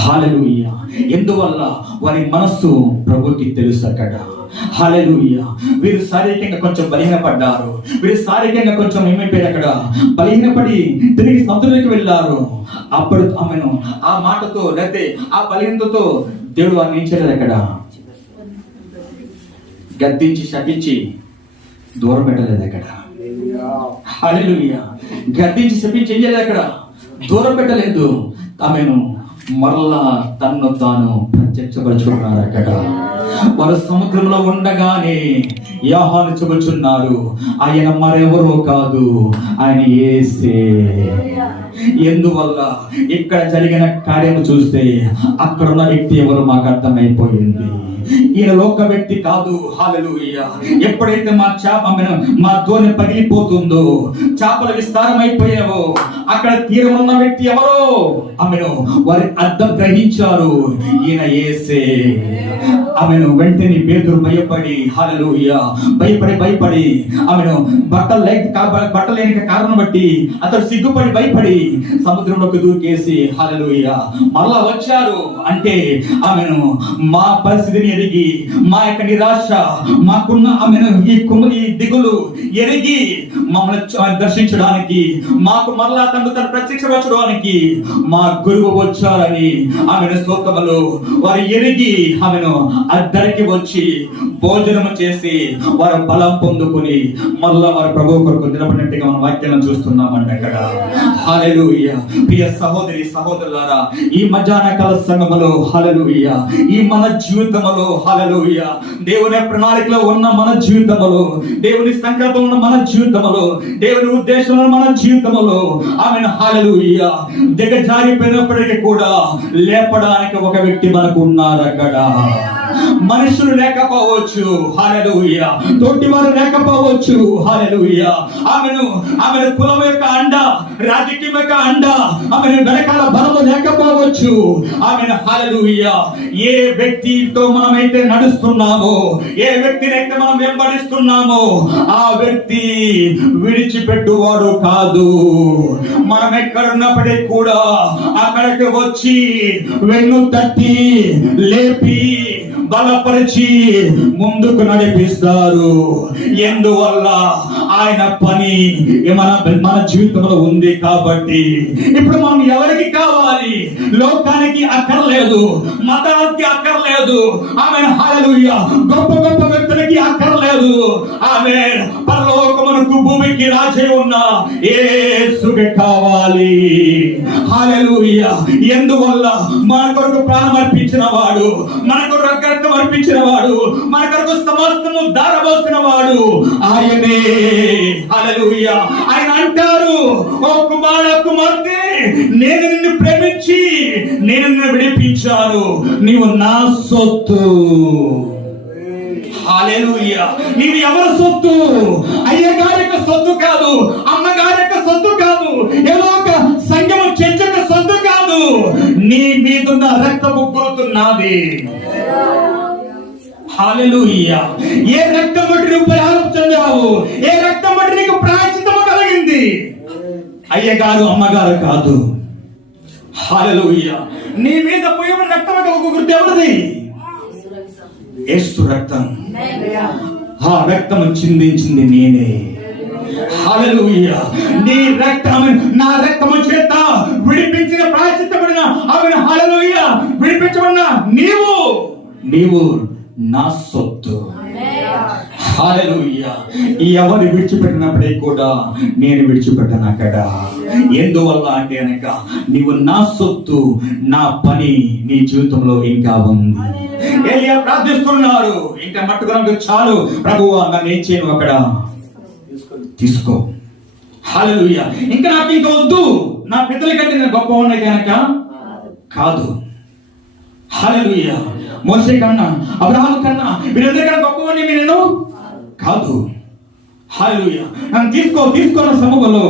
హల్లెలూయా. ఎందువల్ల వారి మనస్సు ప్రభుకి తెలుసు అక్కడ. హల్లెలూయా. వీరు శారీరకంగా కొంచెం బలహీనపడ్డారు. వీరు శారీరకంగా కొంచెం ఏమైపోయారు, అక్కడ బలహీనపడి తిరిగి సముద్రంలోకి వెళ్ళారు. అప్పుడు ఆమెను ఆ మాటతో లేకపోతే ఆ బలహీనతతో దేవుడు వారిని ఏం చేయలేదు, అక్కడ గద్దించి శపించి దూరం పెట్టలేదు. అక్కడ హల్లెలూయా. గద్దించి శపించి ఏం చేయలేదు, అక్కడ దూరం పెట్టలేదు. ఆమెను మరలా తన్ను తాను ప్రత్యక్షపరుచుకున్నారు. అక్కడ వారు సముద్రంలో ఉండగానే యోహాను చెబుచున్నారు, ఆయన మరెవరో కాదు, ఆయన యేసే. ఎందువల్ల ఇక్కడ జరిగిన కార్యము చూస్తే అక్కడ ఉన్న వ్యక్తి ఎవరు మాకు అర్థమైపోయింది. ఈయన లోక వ్యక్తి కాదు. హల్లెలూయా. ఎప్పుడైతే మా ధోని పగిలిపోతుందో, చేపలు విస్తారమైపోయావో, అక్కడ తీరం ఉన్న వ్యక్తి ఎవరో ఆమెను వారి అర్థం గ్రహించారు, ఈయన యేసే. ఆమెను వెంటనే పేతురు భయపడి, హల్లెలూయా, భయపడి ఆమెను బట్టలేని కారణం బట్టి అతడు సిగ్గుపడి భయపడి సముద్రంలోకి దూకేసి, హల్లెలూయా, మరలా వచ్చారు. అంటే ఆమెను మా పరిస్థితిని ఎరిగి, మా యొక్క నిరాశ, మాకున్న ఆమెను ఈ దిగులు ఎరిగి మమ్మల్ని దర్శించడానికి, మాకు మరలా తను ప్రత్యక్షపరచడానికి మా గురువు వచ్చారని ఆమెను స్తోత్రములు వారు ఎరిగి ఆమెను అద్దరికి వచ్చి భోజనము చేసి వారు బలం పొందుకుని మళ్ళా వారు ప్రభువు కొరకు నిలబడినట్టుగా మన వాక్యాలను చూస్తున్నామండి అక్కడ. హల్లెలూయా. ప్రియ సహోదరి సహోదరులారా, ఈ మధ్యాహ్న కాల సంఘములో, హల్లెలూయా, ఈ మన జీవితములో, హల్లెలూయా, దేవుని ప్రణాళికలో ఉన్న మన జీవితములో, దేవుని సంకల్పం ఉన్న మన జీవితములో, దేవుని ఉద్దేశంలో మన జీవితములో ఆమెను, హల్లెలూయా, దిగజారిపోయినప్పటికీ కూడా లేపడానికి ఒక వ్యక్తి మనకు ఉన్నారు. అక్కడ మనుషులు లేకపోవచ్చు, హల్లెలూయా, తోటివారు లేకపోవచ్చు, హల్లెలూయా, ఆమెను కులం యొక్క అండ, రాజకీయం యొక్క అండ, ఆమెను వెనకాల బలము లేకపోవచ్చు, ఆమెను, హల్లెలూయా, ఏ వ్యక్తితో మనమైతే నడుస్తున్నామో, ఏ వ్యక్తిని అయితే మనం వెంబడిస్తున్నామో ఆ వ్యక్తి విడిచిపెట్టువాడు కాదు. మనం ఎక్కడున్నప్పటికీ కూడా అక్కడికి వచ్చి వెన్ను తట్టి లేపి బలపరిచి ముందుకు నడిపిస్తారు. ఎందువల్ల ఆయన పని మన జీవితంలో ఉంది కాబట్టి. ఇప్పుడు మనం ఎవరికి కావాలి? లోకానికి అక్కర్లేదు, మతానికి అక్కర్లేదు, ఆమె, హల్లెలూయా, గొప్ప గొప్ప వ్యక్తులకి అక్కర్లేదు. ఆమె పరలోకమునకు భూమికి రాజై ఉన్న యేసుకి కావాలి. హల్లెలూయా. ఎందువల్ల మన కొరకు ప్రాణం అర్పించిన వాడు, మన కొరకు రక్తం అర్పించిన వాడు, మన కొరకు సమస్తము దారబోసిన వాడు ఆయనే. హల్లెలూయా. ఆయన అంటారు, ఓ కుమార్తె, నేను నిన్ను ప్రేమించి నేను నిన్ను విడిపించాను, నీవు నా సొత్తు. హల్లెలూయా. నీవు ఎవరి సొత్తు? అయ్యగారి యొక్క సొత్తు కాదు, అమ్మగారి యొక్క సొత్తు కాదు, ఏదో ఒక సంఘము చర్చ యొక్క సొత్తు కాదు. నీ మీదున్న రక్తము గుర్తున్నది. హల్లెలూయా. ఏ రక్తం బట్టి నువ్వు పరిహారం చెందావు, ఏ రక్తం బట్టి నీకు ప్రాయశ్చిత్తము కలిగింది, అయ్యగారు అమ్మగారు కాదు. హల్లెలూయా. నీ మీద పోయిన రక్తం ఒక గుర్తు ఎవరిది? యేసు రక్తం. ఆ రక్తము చిందించింది నేనే. హల్లెలూయా. నీ రక్తం, నా రక్తము చేత విడిపించిన ప్రాయశ్చిత్తపడిన ఆమెను, హల్లెలూయా, విడిపించబడిన నీవు నా సొత్తు. హల్లెలూయా. ఎవరు విడిచిపెట్టినప్పుడే కూడా నేను విడిచిపెట్టాను అక్కడ. ఎందువల్ల అంటే అనక నీవు నా సొత్తు, నా పని నీ జీవితంలో ఇంకా ఉంది. ఎలియా ప్రార్థిస్తున్నారు, ఇంకా మట్టుకు చాలు ప్రభువా, నన్ను ఏం చేయను, అక్కడ తీసుకో. హల్లెలూయా. ఇంకా నాకు ఇంకా వద్దు, నా పితల కంటే నేను గొప్ప ఉన్నాయి కనుక కాదు. హల్లెలూయా. మోసే కన్నా, అబ్రహాము కన్నా, వీరందరికన్నా గొప్పవాడిని నేను కాదు. హల్లెలూయా. నన్ను తీసుకోన్న సమయంలో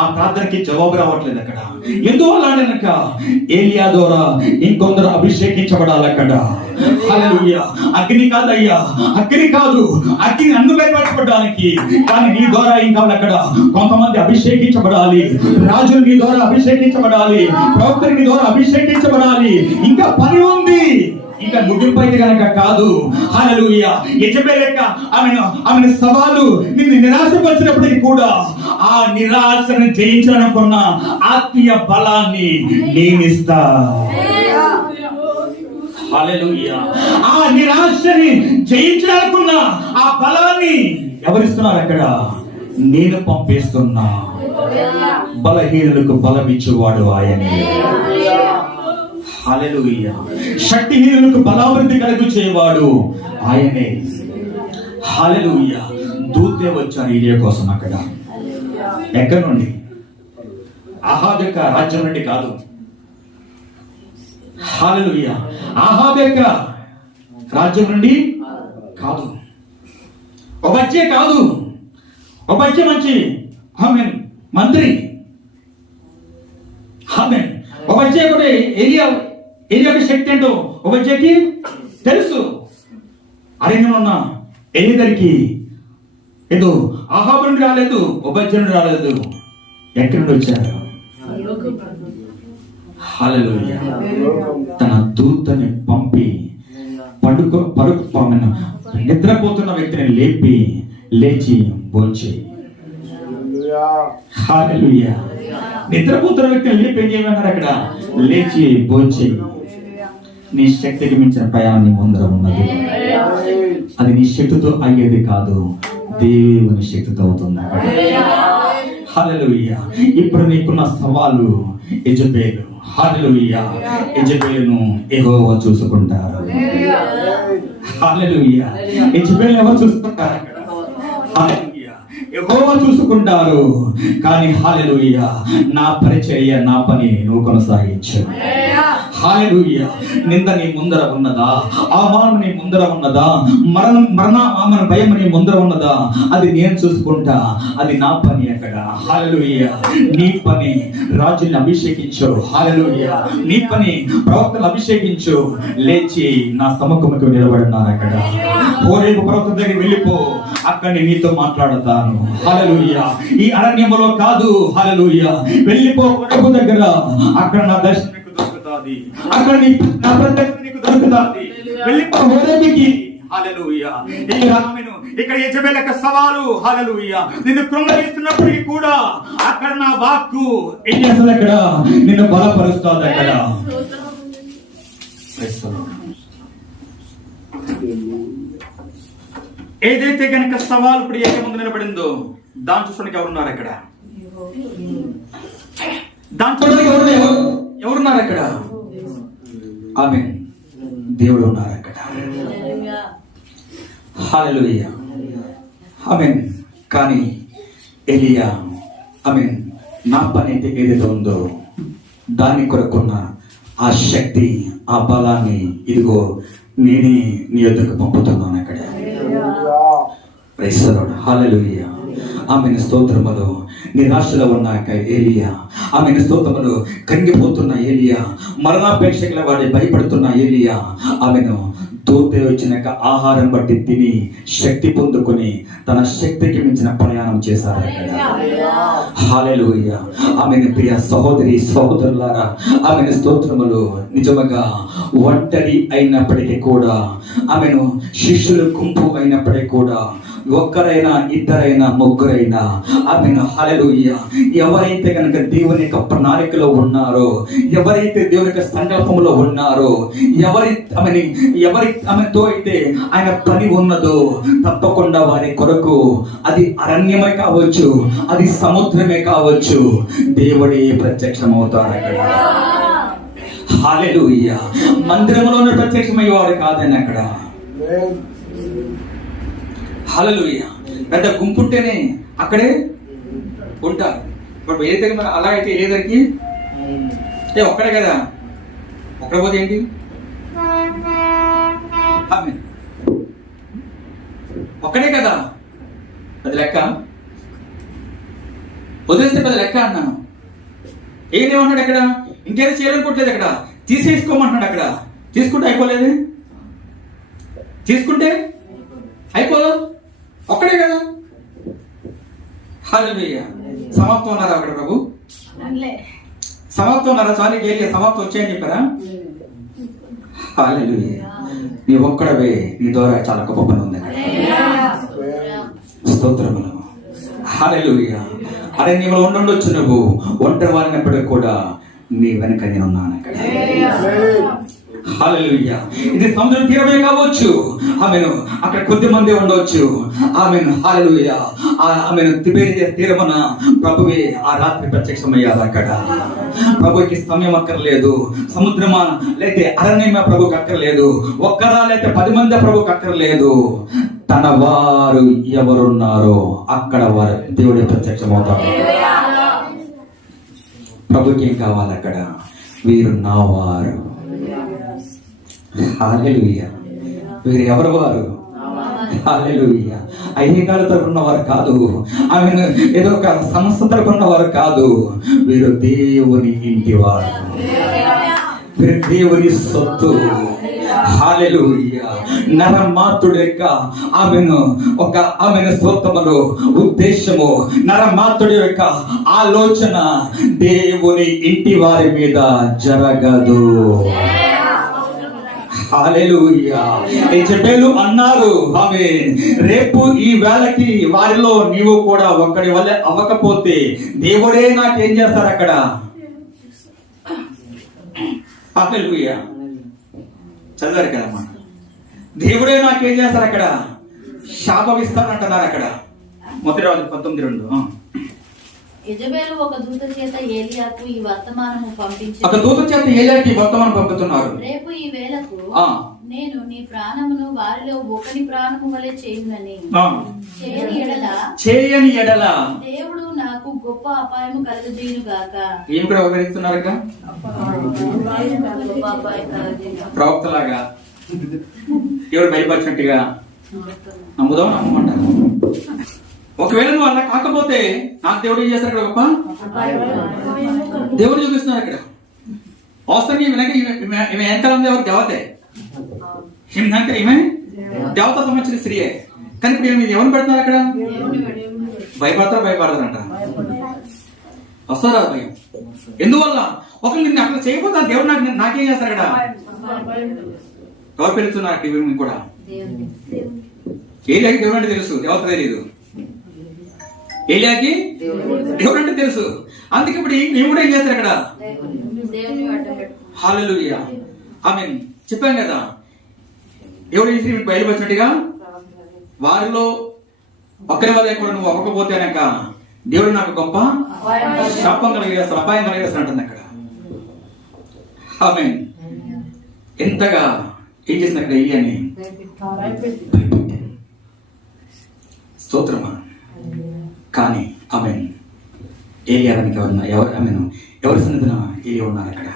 ఆ ప్రార్థనకి జవాబు రావట్లేదు అక్కడ. ఎందువల్ల అనక ఏలియా ద్వారా ఇంకొందరు అభిషేకించబడాలి అక్కడ. హల్లెలూయా. అగ్ని కాదయ్యా, అగ్ని కాదు, అగ్ని నన్ను బయటపడడానికి, కానీ నీ ద్వారా ఇంకా అక్కడ కొంతమంది అభిషేకించబడాలి. రాజులు నీ ద్వారా అభిషేకించబడాలి, ప్రవక్తలు నీ ద్వారా అభిషేకించబడాలి. ఇంకా పని ఉంది. ఇంకా ముగింపు అయితే కనుక కాదు. హల్లెలూయా. యెజబెల్ యొక్క ఆమెను సవాలు నిన్ను నిరాశపరిచినప్పటికీ కూడా ఆ నిరాశను జయించాలనుకున్న ఆత్మీయ బలాన్ని నేనిస్తా. హల్లెలూయా. ఆ నిరాశని జయించాలనుకున్న ఆ బలాన్ని ఎవరిస్తున్నారు అక్కడ? నేను పంపిస్తున్నా. బలహీనులకు బలమిచ్చేవాడు ఆయనే. హల్లెలూయా. శక్తిహీనులకు బలాభివృద్ధి కలుగచేవాడు ఆయనే. హల్లెలూయా. దూతే వచ్చారు ఏలియా కోసం అక్కడ. ఎక్కడి నుండి? అహాబ్ యొక్క రాజ్యం నుండి కాదు. హల్లెలూయా. అహాబ్ యొక్క రాజ్యం నుండి కాదు. ఒబజ్జే కాదు. ఒబజ్జే మంచి ఆమేన్ మంత్రి. ఆమేన్. ఒబజ్జే కూడా ఏలియా శక్తి ఏంటో ఒబజ్జేకి తెలుసు. అరణ్యంలో ఉన్న ఎలియదరికి ఏదో అహాబు నుండి రాలేదు, ఒబజ్జే నుండి రాలేదు. ఎక్కడి నుండి వచ్చారు? హల్లెలూయా. తన దూతని పంపి నిద్రపోతున్న వ్యక్తిని లేచి భోంచే. హల్లెలూయా. నిద్రపోతున్న వ్యక్తిని లేపి ఏం చేయమన్నారు అక్కడ? లేచి భోంచే. నీ శక్తికి మించిన ప్రయాణం నీ ముందర ఉన్నది. అది నీ శక్తితో అయ్యేది కాదు, దేవుని శక్తితో అవుతుంది. హల్లెలూయా. ఇప్పుడు నీకున్న సవాలు యెజబెలు. హల్లెలూయా. యెజబెలును యెహోవా చూసుకుంటారు. హల్లెలూయా. యెజబెలు ఎవరు చూసుకుంటారు? హల్లెలూయా. యెహోవా చూసుకుంటారు. కానీ హల్లెలూయా నా పరిచర్య, నా పని నువ్వు కొనసాగించు. హల్లెలూయా. నింద నీ ముందర ఉన్నదా? అవమానం నీ ముందర ఉన్నదా? మరణ భయం నీ ముందర ఉన్నదా? అది నేను చూసుకుంటా. అది నా పని అక్కడ. హల్లెలూయా. నీ పని రాజుని అభిషేకించు. హల్లెలూయా. నీ పని ప్రవక్తలు అభిషేకించు. లేచి నా సముఖముకు నిలబడినారు అక్కడ. హోరేబు పర్వతం దగ్గరికి వెళ్ళిపో, అక్కడ నీతో మాట్లాడతాను. హల్లెలూయా. ఈ అరణ్యములో కాదు. హల్లెలూయా. వెళ్ళిపో కొరకు దగ్గర, అక్కడ నా దర్శనం నీకు దొరుకుతాది. అక్కడ నా ప్రత్యక్షత నీకు దొరుకుతాది. వెళ్ళిపో హోరేబుకి. హల్లెలూయా. ఇక్కడ యెజబెల్ యొక్క సవాలు. హల్లెలూయా. నిన్ను కృంగరిస్తున్నప్పటికీ కూడా అక్కడ నా వాక్కు ఏం చేస్తుంది? అక్కడ నిన్ను బలపరుస్తుంది. అక్కడ ఏదైతే కనుక సవాలు ఇప్పుడు ఏక ముందు నిలబడిందో దాని చూడడానికి ఎవరున్నారు అక్కడ? దాని చూడడానికి ఎవరున్నారు అక్కడ? ఆమేన్. దేవుడు ఉన్నారు అక్కడ. హల్లెలూయా. ఆమేన్. కానీ ఎలియా ఆమేన్ నా పని అయితే ఏదైతే ఉందో దాని కొరకున్న ఆ శక్తి, ఆ బలాన్ని ఇదిగో నేనే నీ యొద్దకు పంపుతున్నాను అక్కడ. Praise the Lord. హల్లెలూయా. ఆమెను స్తోత్రములు. నిరాశలో ఉన్నాక ఏలియా, ఆమెను స్తోత్రములు. కరిగిపోతున్న ఏలియా, మరణాపేక్షకుల వాడి భయపడుతున్న ఏలియా, ఆమెను దూతే వచ్చినాక ఆహారం బట్టి తిని శక్తి పొందుకొని తన శక్తికి మించిన ప్రయాణం చేశారు అక్కడ. హల్లెలూయా. ఆమెను ప్రియ సహోదరి సహోదరులారా, ఆమెను స్తోత్రములు. నిజముగా ఒంటరి అయినప్పటికీ కూడా, ఆమెను శిష్యులు గుంపు అయినప్పటికీ కూడా, ఒక్కరైనా ఇద్దరైనా ముగ్గురైనా, ఆమెను హల్లెలూయా ఎవరైతే కనుక దేవుని యొక్క ప్రణాళికలో ఉన్నారో, ఎవరైతే దేవుని యొక్క సంకల్పంలో ఉన్నారో, ఆమెతో అయితే ఆయన పని ఉన్నదో తప్పకుండా వారి కొరకు అది అరణ్యమే కావచ్చు, అది సముద్రమే కావచ్చు, దేవుడే ప్రత్యక్షమవుతారు అక్కడ. హల్లెలూయా. మందిరంలో ప్రత్యక్షమయ్యేవాడు కాదని అక్కడ. హల్లెలూయా. పెద్ద గుంపుంటేనే అక్కడే ఉంటారు. ఇప్పుడు ఏదైతే అలా అయితే ఏదరికి ఒక్కడే కదా, ఒక్కడ పోతే ఏంటి? ఒక్కడే కదా, అది లెక్క. వదిలేస్తే పెద్ద లెక్క అన్నాను. ఏమన్నాడు అక్కడ? ఇంకేదో చేయాలనుకోవట్లేదు అక్కడ, తీసేసుకోమంటున్నాడు అక్కడ. తీసుకుంటే అయిపోలేదు, తీసుకుంటే అయిపోదు, ఒక్కడే కదా. హల్లెలూయా. సమాప్తం ఉన్నారా అక్కడ ప్రభు? సమాప్తం ఉన్నారా? సారీ ఏలియా సమాప్తం వచ్చాయని చెప్పారా? హల్లెలూయా. నీ ఒక్కడవే, నీ ద్వారా చాలా గొప్ప పని ఉంది అక్కడ. స్తోత్రములు. హల్లెలూయా. అరే నీవు ఉండొచ్చు, నువ్వు ఒంటరి వారినప్పటికీ కూడా నీ వెనక నేను ఉన్నాను అక్కడ. హల్లెలూయా. ఇది సముద్రం తీరమే కావచ్చు, ఆమెను అక్కడ కొద్ది మంది ఉండవచ్చు, ఆమెను హల్లెలూయా, ఆమెను తిబేరియా తీరమున ప్రభువే ఆ రాత్రి ప్రత్యక్షమయ్యారు అక్కడ. ప్రభుకి సమయం అక్కర్లేదు, సముద్రమా లేకపోతే అరణ్యమా ప్రభుకి అక్కర్లేదు, ఒక్కరా లేకపోతే 10 మంది ప్రభుకి అక్కర్లేదు. తన వారు ఎవరున్నారో అక్కడ వారు దేవుడే ప్రత్యక్షమవుతారు. ప్రభుకి ఏం కావాలి అక్కడ? వీరు నా వారు. హల్లెలూయా. వీరు ఎవరు వారు? హల్లెలూయా. అయ్యగారు తరపున వారు కాదు, ఆమె ఏదో ఒక సంస్థ తరపున వారు కాదు. వీరు దేవుని ఇంటి వారు, వీరు దేవుని సొత్తు. హల్లెలూయా. నరమాతుడు యొక్క ఆమెను స్తోత్రములు ఉద్దేశము, నరమాతుడి యొక్క ఆలోచన దేవుని ఇంటి వారి మీద జరగదు. హల్లెలూయా. యెజబెలు అన్నారు, ఆమె రేపు ఈ వేళకి వారిలో నీవు కూడా ఒక్కడి వల్ల అవ్వకపోతే దేవుడే నాకేం చేస్తారు అక్కడ? హల్లెలూయా. చదివారు కదమ్మా, దేవుడే నాకేం చేస్తారు అక్కడ? శాపమిస్తానంటున్నారు అక్కడ. మొదటి రాజు 19:2. యెజబెలు ఒక దూత చేత ఏలియాకు ఈ వర్తమానము పంపించి, ఒక దూత చేత ఏలియాకి వర్తమానం పంపుతున్నారు. రేపు ఈ వేళకు నేను నీ ప్రాణమును వారిలో ఒకని ప్రాణము వలె చేయునని, చేయని ఎడల దేవుడు నాకు గొప్ప అపాయము కలుగజేయును గాక. ఏం కూడా వివరిస్తున్నారు ప్రవక్తలాగా, ఎవరు బయలుపరిచినట్టుగా నమ్ముదాం నమ్మమంటారు. ఒకవేళ నువ్వు అలా కాకపోతే నాకు దేవుడు ఏం చేస్తారు అక్కడ? గొప్ప దేవుడు చూపిస్తున్నారు అక్కడ. అవసరం ఈమె వెనకాల ఎవరు? దేవతే. ఈమె దేవత సంబంధించిన స్త్రీయే. కానీ ఇప్పుడు మీరు ఎవరిని పెడుతున్నారు అక్కడ? భయపడతారంట. వస్తారా భయం? ఎందువల్ల? ఒకరు నిన్ను అక్కడ చేయకపోతే దేవుడు నాకేం చేస్తారు అక్కడ? ఎవరు పెరుగుతున్నారు టీవీ కూడా? ఏలియాకి దేవుడు అంటే తెలుసు, దేవత తెలియదు. ఏలియాకి దేవుడు అంటే తెలుసు. అందుకే ఇప్పుడు మేము కూడా ఏం చేస్తారు అక్కడ? హల్లెలూయా. ఆమేన్. చెప్పాం కదా, దేవుడు చేసి మీకు బయలుపరిచినట్టుగా వారిలో ఒక్కరి వల్ల కూడా నువ్వు అవ్వకపోతే కనుక దేవుడు నాకు గొప్ప శాపం కలిగేస్తాడు, అపాయం కలిగేస్తాడు అంటుంది అక్కడ. ఆమేన్. ఎంతగా ఏం చేసింది అక్కడ ఏలియాని? స్తోత్రమా. కానీ ఆమేన్, ఏలియా వెనక ఎవరి సన్నిధిన ఏలియా ఉన్నారు అక్కడ?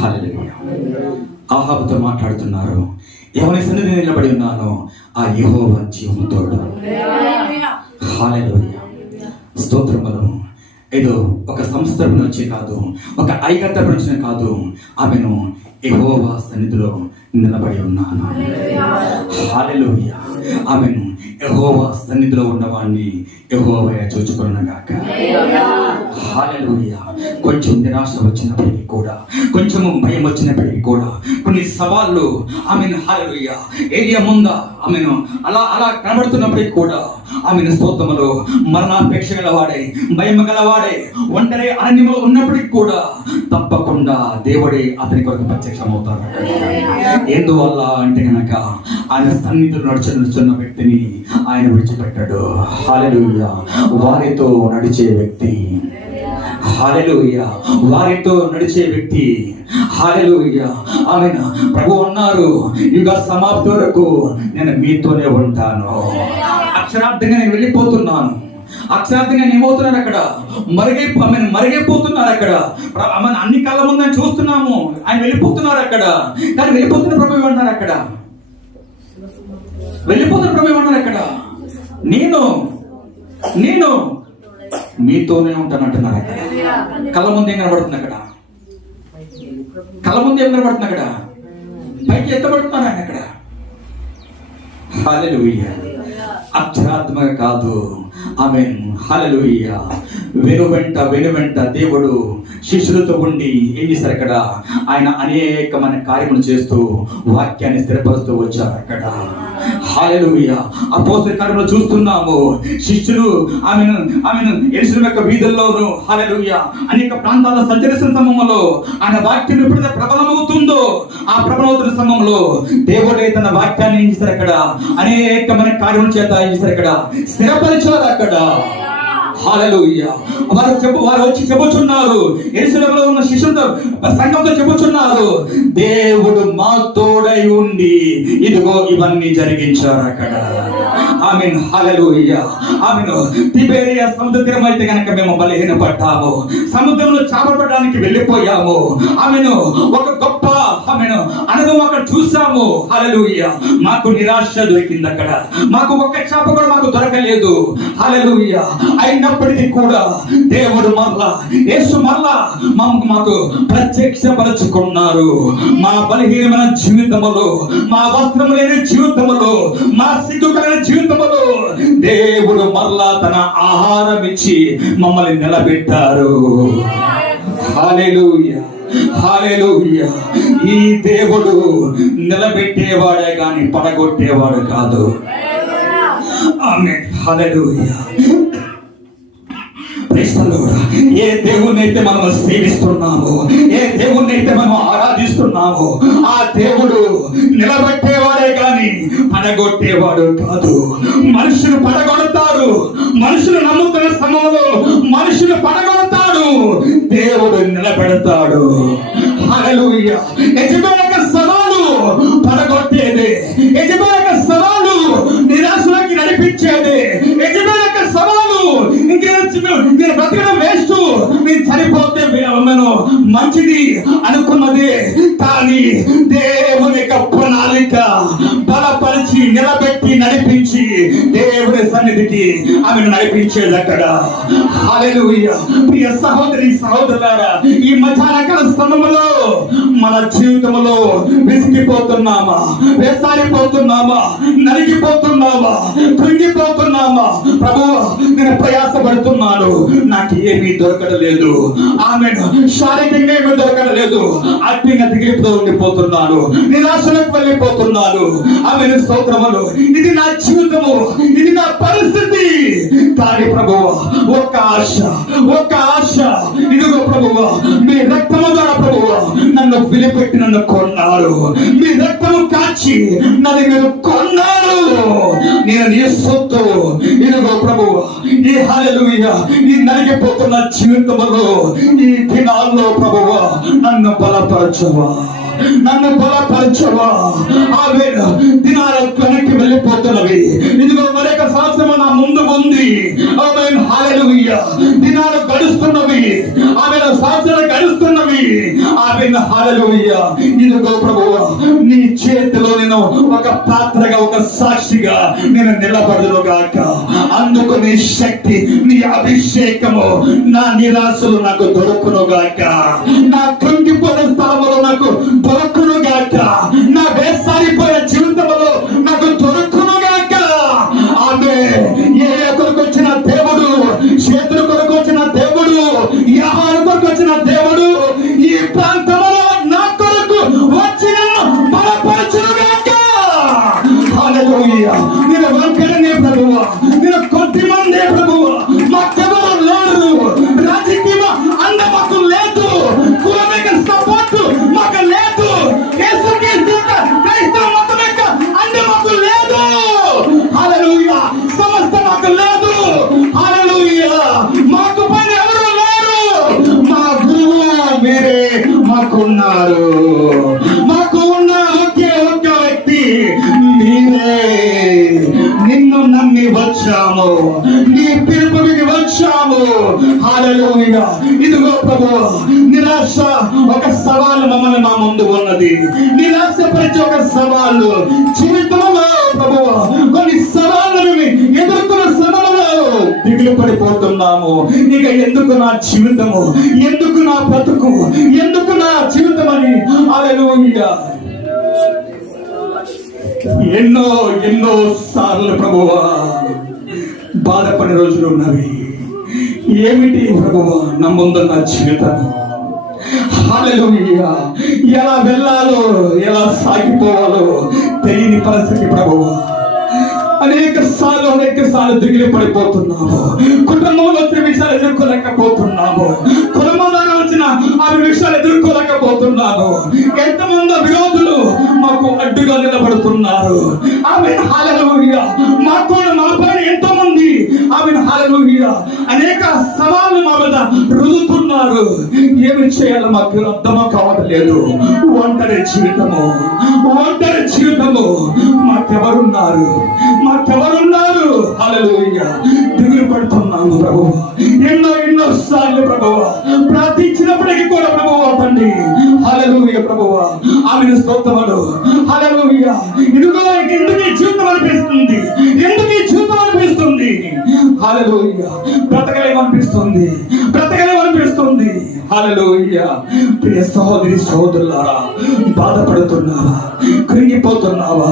హల్లెలూయా. ఆహాబుతో మాట్లాడుతున్నారు, ఎవరి సన్నిధి నిలబడి ఉన్నానో ఆ యెహోవా జీవము తోడు. హల్లెలూయా. స్తోత్రములు. ఏదో ఒక సంస్థ నుంచి కాదు, ఒక ఐక్యత నుంచి కాదు, ఆమెను యెహోవా సన్నిధిలో నిలబడి ఉన్నాను. హల్లెలూయా. ఆమెను యెహోవా సన్నిధిలో ఉన్నవాడిని యెహోవా చూచుకొనుగాక. హల్లెలూయా. కొంచెం నిరాశ వచ్చినప్పటికీ కూడా, కొంచెము భయం వచ్చినప్పటికీ కూడా, కొన్ని సవాళ్ళు ఆమెను హల్లెలూయా ఏలియా ముందా ఆమెను అలా కనబడుతున్నప్పటికీ కూడా ఆమెను స్తోత్రములో మరణాపేక్ష గలవాడే, భయం గలవాడే, ఒంటరి అరణ్యంలో ఉన్నప్పటికీ కూడా తప్పకుండా దేవుడే అతని కొరకు ప్రత్యక్షమవుతాడు. ఎందువల్ల అంటే గనక ఆయన సన్నిధిలో నడుచున్న వ్యక్తిని ఆయన విడిచిపెట్టాడు. హల్లెలూయా. వారితో నడిచే వ్యక్తి, హల్లెలూయా, వారితో నడిచే వ్యక్తి. హల్లెలూయా. ఆమెను ప్రభు అన్నారు, యుగ సమాప్తి వరకు నేను మీతోనే ఉంటాను. అక్షరార్థంగా నేను వెళ్ళిపోతున్నాను. అక్షరార్థంగా ఏమవుతున్నారు అక్కడ? మరిగైపోతున్నారు అక్కడ. అన్ని కాళ్ళ ముందు ఆయన చూస్తున్నాము, ఆయన వెళ్ళిపోతున్నారు అక్కడ. కానీ వెళ్ళిపోతున్న ప్రభు ఏమన్నారు అక్కడ? వెళ్ళిపోతున్న ప్రభు ఏమన్నారు అక్కడ? నేను మీతోనే ఉంటాను అంటున్నారు అక్కడ. కళ్ళ ముందు ఏం కనబడుతుంది అక్కడ? కళ్ళ ముందు ఏం కనబడుతుంది అక్కడ? పైకి ఎత్తబడుతున్నారు ఆయన అక్కడ. హల్లెలూయా. అక్షరాత్మక కాదు, ఆమేన్. హల్లెలూయా. వెనువెంట దేవుడు శిష్యులతో ఉండి ఏం చేశారు అక్కడ? ఆయన అనేకమైన కార్యములు చేస్తూ వాక్యాన్ని స్థిరపరుస్తూ వచ్చారు అక్కడ. హల్లెలూయా. అపోస్తల కార్యములు చూస్తున్నాము. శిష్యులు ఆమెను యెరూషలేము యొక్క వీధుల్లోను హల్లెలూయా అనేక ప్రాంతాల్లో సంచరిస్తున్న సమయంలో ఆయన వాక్యం ఎప్పుడైతే ప్రబలమవుతుందో ఆ ప్రబలమవుతున్న సమయంలో దేవుడే తన వాక్యాన్ని ఏం చేశారు అక్కడ? అనేకమైన కార్యముల చేత ఏం చేశారు అక్కడ? స్థిరపరిచారు అక్కడ. హల్లెలూయా. వారు వచ్చి చెబుతున్నారు, యెరూషలేములో ఉన్న శిష్యులతో సంఘంతో చెబుతున్నారు, దేవుడు మా తోడై ఉండి ఇదిగో ఇవన్నీ జరిగించారు అక్కడ. ఆమేన్. హల్లెలూయా. ఆమేన్. తిబేరియా సముద్ర తీరం అయితే కనుక మేము బలహీనపడ్డాము, సముద్రంలో చేపట్టడానికి వెళ్ళిపోయాము. ఆమెను ఒక గొప్ప అనుభవం అక్కడ చూసాము. హల్లెలూయా. మాకు నిరాశ దొరికింది అక్కడ. మాకు ఒక్క చేప కూడా మాకు దొరకలేదు. హల్లెలూయా. అయినప్పటికీ కూడా దేవుడు మరలా యేసు మరలా మాకు ప్రత్యక్షపరచుకున్నారు. మా బలహీనమైన జీవితములో, మా వస్త్రం లేని జీవితములో, మా సిగ్గుకరైన జీవితములో దేవుడు మరలా తన ఆహారం ఇచ్చి మమ్మల్ని నిలబెట్టారు. హల్లెలూయా. హల్లెలూయా. ఈ దేవుడు నిలబెట్టేవాడే గాని పడగొట్టేవాడు కాదు. ఆమేన్. హల్లెలూయా. ఏ దేవుణ్ణి అయితే మనం సేవిస్తున్నామో, ఏ దేవుణ్ణి అయితే మనం ఆరాధిస్తున్నామో ఆ దేవుడు నిలబెట్టేవాడే గాని పడగొట్టేవాడు కాదు. మనుషులు పడగొడతారు, మనుషులు నమ్ముతున్న సమయంలో మనుషులు పడగొడతాడు, దేవుడు నిలబెడతాడు. హల్లెలూయా. యజమాని సవాలు పడగొట్టేది, యజమాని సవాలు నిరాశలోకి నడిపించేది, యజమాని సవాలు నేను బ్రతకడం వేస్ట్, నేను చనిపోతే మంచిది అనుకున్నది. కానీ దేవుని యొక్క ప్రణాళిక బలపరిచి నిలబెట్టి నడిపించి దేవుని సన్నిధికి ఆమెను నడిపించేది అక్కడ. హల్లెలూయా. ప్రియ సహోదరి సహోదరులారా, ఈ మధ్యాహ్నకాల సమయంలో మన జీవితంలో విసిగిపోతున్నామా, వేసారిపోతున్నామా, నలిగిపోతున్నామా, కృంగిపోతున్నామా? ప్రభువా, నేను ప్రయాసపడుతున్నాను, నాకు ఏమీ దొరకడలేదు. ఆమె శారీరకంగా ఏమీ దొరకడలేదు, ఆత్మీయంగా దిగిలితో ఉండిపోతున్నాను, నిరాశలకు వెళ్ళిపోతున్నాను. ఆమె స్తోత్రములు. ఇది నా జీవితము, ఇది నా పరిస్థితి. కానీ ప్రభువా, ఒక ఆశ, ఒక ఆశ. ఇదిగో ప్రభువా, మీ రక్తము ద్వారా ప్రభువా నన్ను విలిపెట్టి నన్ను కొన్నారు, మీ రక్తము కాచి నన్ను మీరు కొన్నారు. నేను నీ సొత్తు. ఇదిగో ప్రభువా, ఈ హల్లెలూయా, ఈ నలిగిపోతున్న జీవితంలో ఈ దినాల్లో ప్రభువా నన్ను బలపరచవా, నన్ను బలపరచవా. ఆమె దినాల వెనక్కి వెళ్ళిపోతున్నవి. ఇదిగో మరొక సంవత్సరం నా ముందు ఉంది. ఆమేన్. హల్లెలూయా. దినాలు గడుస్తున్నవి, ఆమె సంవత్సరాలు గడుస్తున్నవి. ఆమేన్. హల్లెలూయా. ఇదిగో ప్రభువా, నీ చేతిలో నేను ఒక పాత్రగా, ఒక సాక్షిగా నేను నిలబడునుగాక. అందుకు నీ శక్తి, నీ అభిషేకము, నా నిరాశలు నాకు దొరుకునుగాక, నా కృంగిపోయిన స్థలంలో నాకు దొరకునుగాక, నా వేసారిపోయిన జీవితంలో నాకు దొరకునుగాక. ఆమె ఏ కొరకు వచ్చిన దేవుడు, చేతుల కొరకు వచ్చిన దేవుడు, ఆహారం కొరకు వచ్చిన దేవుడు ఈ ప్రాంతంలో నా కొరకు వచ్చిన బలపరచునుగాక. హల్లెలూయా. నేను ఒక్కడనే ప్రభువా, నేను కొద్దిమందే ప్రభువా, మాకెవరు లేరు, రాజకీయ అండ మాకు లేదు, కులమిక సపోర్ట్ మాకు లేదు, క్రైస్తవ మతం యొక్క అండ మాకు లేదు. హల్లెలూయా. సమస్త మాకు లేదు. హల్లెలూయా. మాకు పైన ఎవరు లేరు, మా గురువు మీరే మాకున్నారు. మాకు ఉన్న ఒకే ఒక్క వ్యక్తి మీరే. నిన్ను నమ్మి వచ్చాము, నీ పిలుపుకి వచ్చాము. హల్లెలూయా. ఇదిగో ప్రభువా, నిరాశ ఒక సవాలు మమ్మల్ని మా ముందు ఉన్నది. నిరాశ పరిచే ఒక సవాలు జీవితంలో ప్రభువా, కొన్ని సవాళ్ళను ఎదుర్కొన్న సమయంలో దిగులు పడిపోతున్నాము. ఇక ఎందుకు నా జీవితము, ఎందుకు నా బ్రతుకు, ఎందుకు నా జీవితం అని. హల్లెలూయా. ఎన్నో ఎన్నో సార్లు ప్రభువా బాధపడే రోజులు ఉన్నవి. ఏమిటి ప్రభువా నా ముందున్న జీవితము? హల్లెలూయా. ఎలా వెళ్ళాలో ఎలా సాగిపోవాలో తెలియని పరిస్థితి ప్రభువా. అనేక సార్లు దిగులు పడిపోతున్నాము. కుటుంబంలో వచ్చిన విషయాలు ఎదుర్కోలేకపోతున్నాము. కుటుంబంలో వచ్చిన ఆ విషయాలు ఎదుర్కోలేకపోతున్నాము. ఎంతమంది విరోధులు మాకు అడ్డుగా నిలబడుతున్నారు. ఆమె హల్లెలూయా. మాతో మా పైన ఎంతో మంది ఆమె హల్లెలూయా అనేక సవాళ్ళు మా మీద రుదుతున్నారు. ఏమి చేయాలో మాకు అర్థం కావట్లేదు. ఒంటరి జీవితము మాకెవరున్నారు? హల్లెలూయా. దిగులు పడుతున్నాము ప్రభువా. ఎన్నో సార్లు ప్రభువా ప్రార్థించినప్పటికీ కూడా ప్రభువా తండ్రి హల్లెలూయా ప్రభువా ఆమెను స్తోత్రములు. హల్లెలూయా. ఇదిగో ఎందుకు ఈ జీవితం అనిపిస్తుంది? హల్లెలూయా. బ్రతకలేమనిపిస్తుంది. హల్లెలూయా. ప్రియ సహోదరి సహోదరులారా, బాధపడుతున్నావా? కృంగిపోతున్నావా?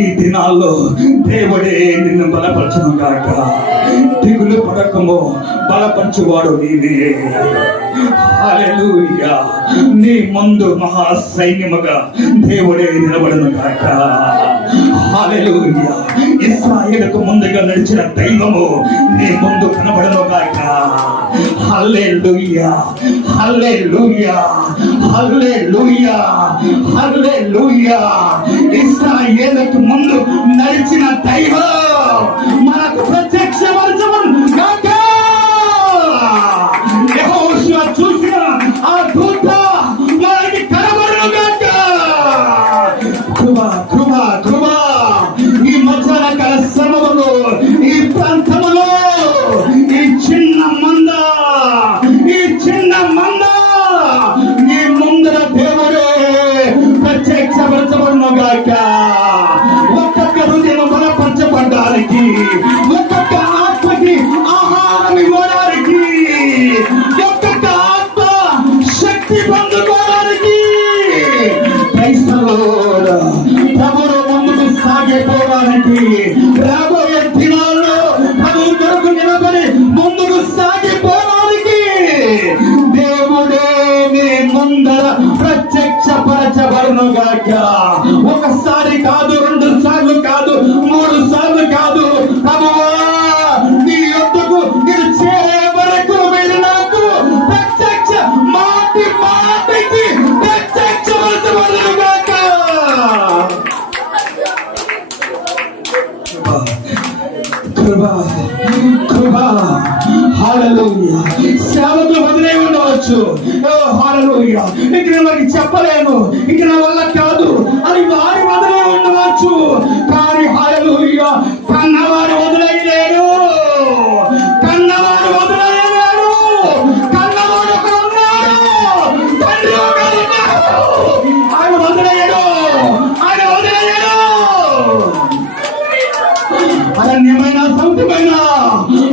ఈ దినాల్లో దేవుడే నిన్ను బలపరచును గాక. దిగులు పడకము, బలపరచువాడు నీవే. హల్లెలూయా. నీ ముందు మహా సైన్యముగా దేవుడే నిలబడును గాక. హల్లెలూయా. ఇశ్రాయేలుకు ముందుగా నడిచిన దైవము నీ ముందు కనబడును గాక. హల్లెలూయా. ఇశ్రాయేలుకు ముందు నడిచిన దైవం మనకు ప్రత్యక్షపరచును గాక. యెహోషువ చూసిన ఆ దూత మనకి కనబడును గాక. కృప ఈ మధ్యాహ్న కాల సమయంలో ఈ ప్రాంతములో ఈ చిన్న మంద నీ ముందర దేవుడే ప్రత్యక్షపరచబడును గాక. ఒక్కొక్క హృదయం బలపరచబడడానికి, ఒక్కొక్క ఆత్మకి ఆహారం ఇవ్వడానికి, ఒక్కొక్క ఆత్మ శక్తి పొందుకోవడానికి ప్రభువు ముందుకు సాగిపోవడానికి, రాబోయే దినాల్లో ప్రభువు కొరకు నిలబడి ముందుకు సాగిపోవడానికి దేవుడే నీ ముందర ప్రత్యక్షపరచబడును గాక. ఒకసారి కాదు, 2 సార్లు కాదు, 3 సార్లు కాదు. ప్రభువా నీ యొద్దకు నేను చేరే వరకు మీరు నాకు మాటికి ప్రత్యక్షపరచబడును గాక. కృప. హల్లెలూయా. సేవకులు వదిలే ఉండవచ్చు. హల్లెలూయా. ఇక మనకి చెప్పలేను, ఇక నా వల్ల కాదు అని వారి వదిలే ఉండవచ్చు. కానీ హల్లెలూయా కన్నవారు వదిలేయలేడు. కన్నవాడు అక్కడ ఉన్నాడు. తండ్రి ఒకడు ఉన్నాడు. ఆయన వదిలేయడు. అరణ్యమైన సముద్రమైన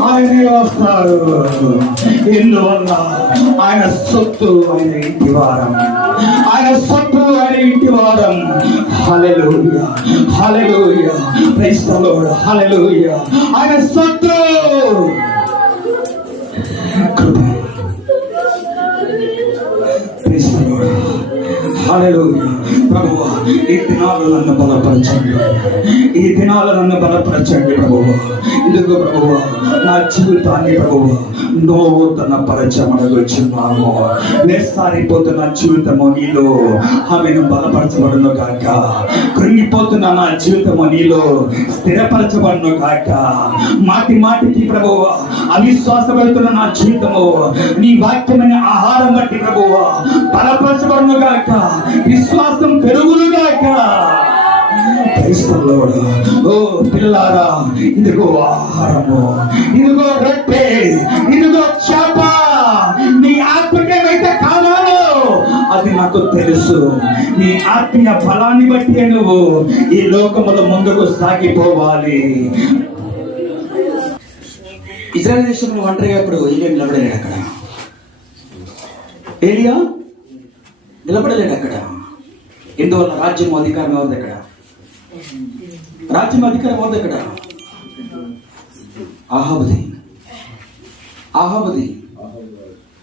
ఆయనే వస్తాడు. ఎందువల్ల ఆయన సొత్తు, ఆయన ఇంటి వారం. Hallelujah. Praise the Lord. Hallelujah. ఆయన సొత్తు. Praise the Lord. హల్లెలూయా. ప్రభువా ఈ దినాలు నన్ను బలపరచండి ప్రభువా. ఇదిగో ప్రభువా నా జీవితాన్ని ప్రభువా నూతన పరచమనగొచ్చున్నాము. నిస్సారిపోతున్న జీవితము నీలో ఆమెను బలపరచబడును గాక. కృంగిపోతున్న నా జీవితము నీలో స్థిరపరచబడును గాక. మాటికి ప్రభువా అవిశ్వాసపడుతున్న నా జీవితము నీ వాక్యమైన ఆహారం బట్టి ప్రభువా బలపరచబడును గాక. విశ్వాసం పెరుగును గాక. ఓ పిల్లారా, ఇదిగో ఆహారము, ఇదిగో రొట్టె, ఇదిగో చేప. నీ ఆత్మకేమైతే కావాలో అది నాకు తెలుసు. నీ ఆత్మీయ ఫలాన్ని బట్టి నువ్వు ఈ లోకములో ముందుకు సాగిపోవాలి. ఇజ్రాయెల్ దేశంలో ఒంటరిగా ఇప్పుడు ఏలియా నిలబడలేడు అక్కడ. ఏలియా నిలబడలేడు అక్కడ. ఎందువల్ల? రాజ్యం అధికారం ఎవరిది అక్కడ?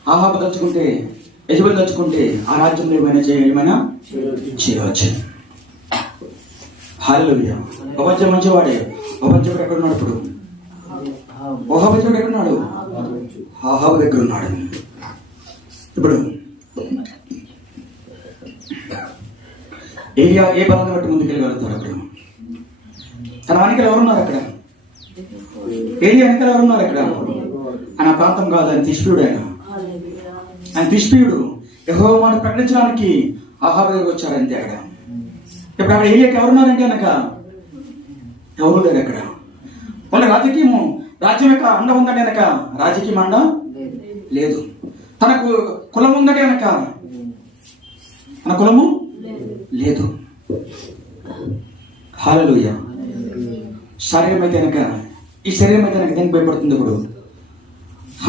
ఆహాబు తలుచుకుంటే, యెజెబెలు తలుచుకుంటే ఆ రాజ్యంలో ఏమైనా చేయవచ్చు. హల్లెలూయా. ప్రపంచం మంచివాడే. ప్రపంచం ఎక్కడున్నాడు ఇప్పుడు? ప్రపంచం ఎక్కడున్నాడు? ఆహాబు దగ్గర ఉన్నాడు. ఇప్పుడు ఏలియా ఏ బలంగా బట్టి ముందుకెళ్ళగలుగుతాడు? అక్కడ తన వెనకలు ఎవరున్నారు? అక్కడ ఏలియా వెనకలు ఎవరున్నారు? అక్కడ ఆయన ప్రాంతం కాదు, ఆయన తిష్పీయుడు. ఆయన తిష్పీయుడు. యెహోవా మాట ప్రకటించడానికి ఆహాబు దగ్గరకు వచ్చారు అంతే. అక్కడ ఇప్పుడు అక్కడ ఏలియాకి ఎవరున్నారంటే కనుక ఎవరు లేరు. అక్కడ వాళ్ళ రాజ్యం యొక్క అండ ఉందంటే కనుక రాజకీయం అండ లేదు. తనకు కులం ఉందంటే కనుక తన కులము లేదు. హల్లెలూయా. శరీరం అయితే కనుక, ఈ శరీరం అయితే కనుక దేనికి భయపడుతుంది? ఇప్పుడు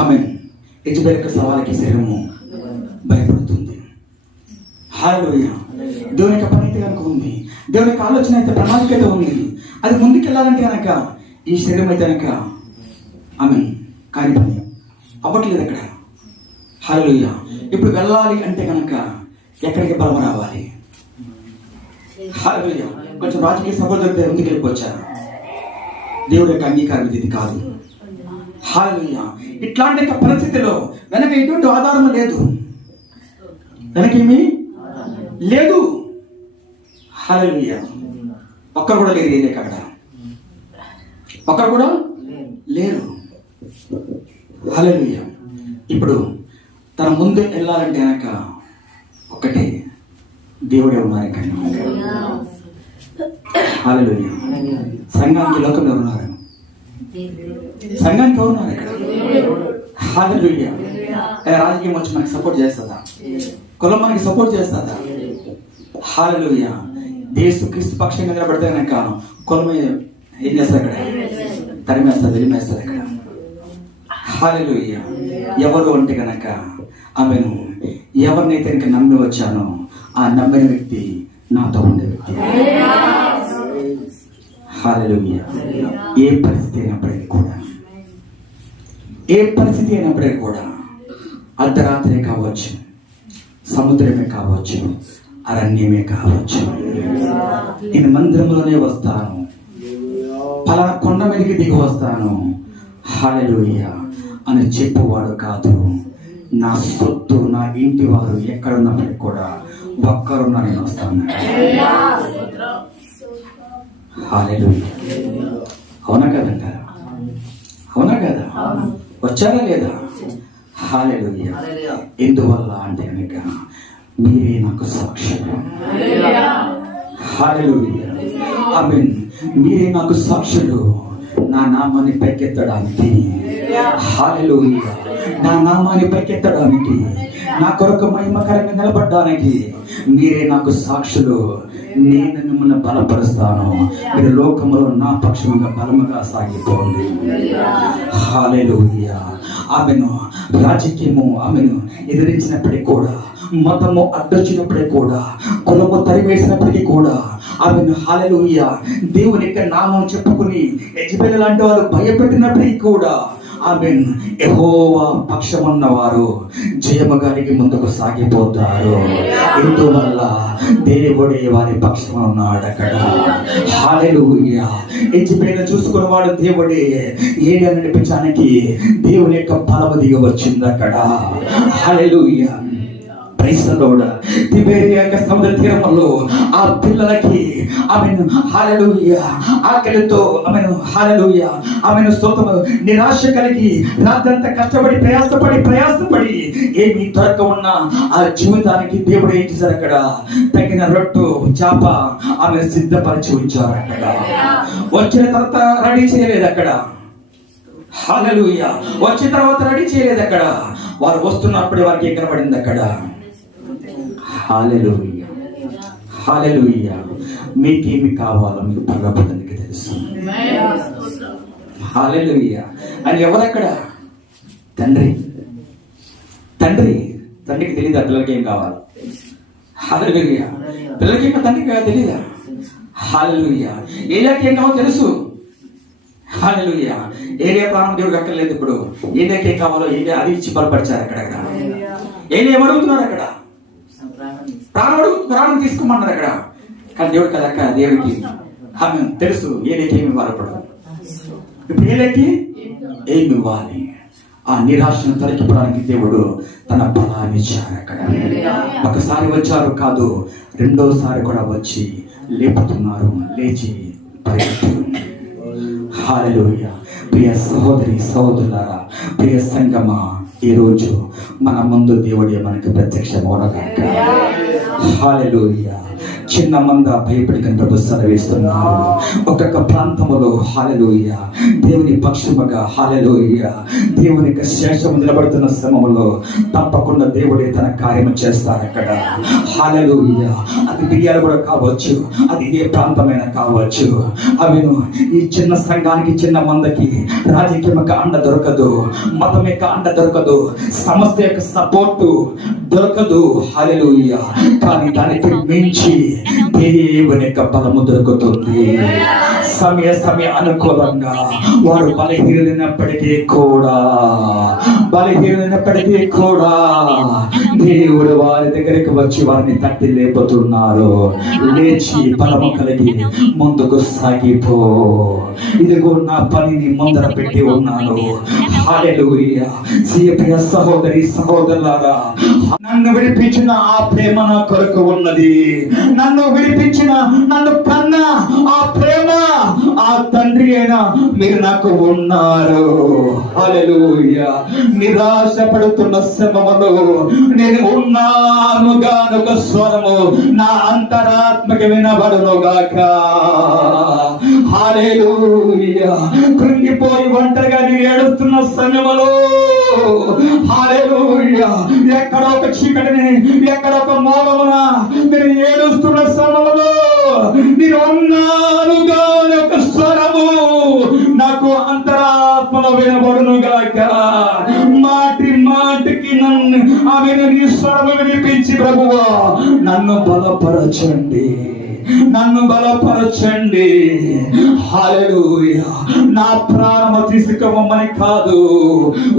ఆమేన్. యెజెబెలు యొక్క సవాలుకి శరీరము భయపడుతుంది. హల్లెలూయా. దేవుని యొక్క పని అయితే కనుక ఉంది, దేవుని యొక్క ఆలోచన అయితే ప్రణాళిక అయితే ఉంది. అది ముందుకెళ్ళాలంటే కనుక ఈ శరీరం అయితే కనుక ఆమేన్ కాని పని అవ్వట్లేదు అక్కడ. హల్లెలూయా. ఇప్పుడు వెళ్ళాలి అంటే కనుక ఎక్కడికి బలం రావాలి? హల్లెలూయా. కొంచెం రాజకీయ సహోదరులతో ముందుకు వెళ్ళిపోవచ్చారు. దేవుడి యొక్క అంగీకారం ఇది కాదు. హల్లెలూయా. ఇట్లాంటి పరిస్థితిలో వెనక ఎటువంటి ఆధారం లేదు, వెనకేమీ లేదు. హల్లెలూయా. ఒక్కరు కూడా లేరు. ఏదే అక్కడ ఒక్కరు కూడా లేరు. హల్లెలూయా. ఇప్పుడు తన ముందు వెళ్ళాలంటే కనుక ఒక్కటే, దేవుడే ఉన్నారు. హల్లెలూయా. సంఘానికి లోకం ఎవరున్నారు? సంఘానికి ఎవరున్నారు ఇక్కడ? హల్లెలూయా. రాజకీయం వచ్చి మనకి సపోర్ట్ చేస్తుందా? కులం మనకి సపోర్ట్ చేస్తుందా? హల్లెలూయా. యేసుక్రీస్తు పక్షంగా నిలబడితే కనుక కులం ఏం చేస్తారు? అక్కడ తరిమేస్తారు, వెలిమేస్తారు. అక్కడ హల్లెలూయా. ఎవరు అంటే కనుక ఆమెను ఎవరినైతే కనుక నమ్మి వచ్చానో ఆ నమ్మిన వ్యక్తి నాతో ఉండే వ్యక్తి. హల్లెలూయా. ఏ పరిస్థితి అయినప్పటికీ కూడా అర్ధరాత్రే కావచ్చు, సముద్రమే కావచ్చు, అరణ్యమే కావచ్చు, నేను మందిరంలోనే వస్తాను, పలానా కొండ మీదకి దిగి వస్తాను హల్లెలూయా అని చెప్పువాడు కాదు. నా సొత్తు, నా ఇంటి వారు ఎక్కడున్నప్పటికీ కూడా ఒక్కరున్నా నేను వస్తాను. హల్లెలూయా. అవునా కదంటారా? అవునా కదా? వచ్చారా లేదా? హల్లెలూయా. ఎందువల్ల అంటే కనుక మీరే నాకు సాక్షులు. హల్లెలూయా. ఆమేన్. మీరే నాకు సాక్షులు నా నామాన్ని పైకెత్తడానికి. హల్లెలూయా. నా నామాన్ని పైకెత్తడానికి, నా కొరకు మహిమకరంగా నిలబడడానికి మీరే నాకు సాక్షులు. నేను మిమ్మల్ని బలపరుస్తాను. మీరు లోకములో నా పక్షంగా బలముగా సాగిపోండి. హల్లెలూయా. ఆమెను రాజకీయము ఆమెను ఎదిరించినప్పటికీ కూడా, మతము అడ్డొచ్చినప్పటికీ కూడా, కులము తరివేసినప్పటికీ కూడా ఆమెను హల్లెలూయా దేవుని యొక్క నామం చెప్పుకుని యెజెబెలు లాంటి వారు భయపెట్టినప్పటికీ కూడా ఆమేన్ యెహోవా పక్షమున్న వారు జయముగానికి ముందుకు సాగిపోతారు. ఇందువల్ల దేవుడే వారి పక్షం ఉన్నాడు అక్కడ. హల్లెలూయా. యెజెబెలు చూసుకున్న వాడు దేవుడే. ఏలి నడిపించడానికి దేవుని యొక్క బలము దిగి వచ్చింది అక్కడ. హల్లెలూయా. తిబెరియా సముద్ర తీరంలో ఆ పిల్లలకి ఆమెను హల్లెలూయా ఆకలితో ఆమెను హల్లెలూయా ఆమెను స్తోత్రము నిరాశ కలిగి రాత్రంతా కష్టపడి ప్రయాసపడి ఏమి దొరక ఉన్న ఆ జీవితానికి దేవుడు ఏం చేశారు? అక్కడ తగిన రొట్టు చేప ఆమె సిద్ధపరిచి ఉంచారు. అక్కడ వచ్చిన తర్వాత రెడీ చేయలేదు. అక్కడ హల్లెలూయా. వచ్చిన తర్వాత రెడీ చేయలేదు. అక్కడ వారు వస్తున్నప్పుడే వారికి ఏం కనబడింది? అక్కడ హల్లెలూయా. హల్లెలూయా. మీకేమి కావాలో మీకు పరలోకానికి తెలుసు. హల్లెలూయా. అని ఎవరక్కడ? తండ్రికి తెలియదా పిల్లలకి ఏం కావాలి? హల్లెలూయా. పిల్లలకి తండ్రికి తెలీదా? హల్లెలూయా. ఏలియాకి ఏం కావాలో తెలుసు. హల్లెలూయా. ఏలియా ప్రాణం దేవుడికి అక్కర్లేదు. ఇప్పుడు ఏలియాకి ఏం కావాలో ఏలియా అది ఇచ్చి బలపరిచారు. అక్కడ ఏలియా ఏమడుగుతున్నారు? అక్కడ ప్రాణం తీసుకోమన్నారు అక్కడ. కానీ దేవుడికి అది అక్క దేవుడికి ఆమె తెలుసు ఏలియాకి ఏమి ఇవ్వాలి. ఇప్పుడు ఏలియాకి ఏమి ఇవ్వాలి? ఆ నిరాశను తొలగిపోవడానికి దేవుడు తన బలాన్ని ఇచ్చారు. అక్కడ ఒకసారి వచ్చారు కాదు, రెండోసారి కూడా వచ్చి లేపుతున్నారు. లేచి పరిగెత్తుతున్నారు. హల్లెలూయా. ప్రియ సహోదరి సహోదరులారా, ప్రియ సంగమా, ఈ రోజు మన ముందు దేవుడే మనకి ప్రత్యక్షమవునగాక. హల్లెలూయా. చిన్న మంద భయపడికని ప్రభు సెలవిస్తున్నారు. ఒక్కొక్క ప్రాంతములో హల్లెలూయా దేవుని పక్షముగా హల్లెలూయా దేవుని యొక్క శేషము నిలబడుతున్న శ్రమములో తప్పకుండా దేవుడే తన కార్యము చేస్తారు అక్కడ. హల్లెలూయా. అది బియ్యాలు కూడా కావచ్చు, అది ఏ ప్రాంతమైనా కావచ్చు. అవిను ఈ చిన్న సంఘానికి, చిన్న మందకి రాజకీయం యొక్క అండ దొరకదు, మతం యొక్క అండ దొరకదు, సంస్థ యొక్క సపోర్టు దొరకదు. హల్లెలూయా. కానీ దానికి మించి దేవుని యొక్క బలము దొరుకుతుంది. సమయ అనుకూలంగా వారు బలహీనమైనప్పటికీ కూడా దేవుడు వారి దగ్గరికి వచ్చి వారిని తట్టి లేపుతున్నారు. లేచి బలము కలిగి ముందుకు సాగిపో, ఇదిగో నా పనిని ముందర పెట్టి ఉన్నాను. హల్లెలూయా. ప్రియ సహోదరి సహోదరులారా, నన్ను విడిపించిన ఆ ప్రేమ నా కొరకు ఉన్నది. నన్ను విడిపించిన, నన్ను కన్న ఆ ప్రేమ, ఆ తండ్రి అయినా మీరు నాకు ఉన్నారు. హల్లెలూయా. నిరాశ పడుతున్న శ్రమలో నేను ఉన్నానుగా ఒక స్వరము నా అంతరాత్మకి వినబడునుగాక. హల్లెలూయా. కృంగిపోయి ఒంటరిగా నేను ఏడుస్తున్న సమయంలో హల్లెలూయా ఎక్కడ ఒక చీకటిని, ఎక్కడ ఒక మోగమున నేను ఏడుస్తున్న సమయంలో నేను ఉన్నానుగా ఒక స్వరము నాకు అంతరాత్మలో వినబడునుగాక. మాటికి నన్ను ఆమె నీ స్వరము వినిపించి ప్రభువా నన్ను బలపరచండి, నన్ను బలపరచండి. హల్లెలూయా. నా ప్రాణము తీసుకోమని కాదు,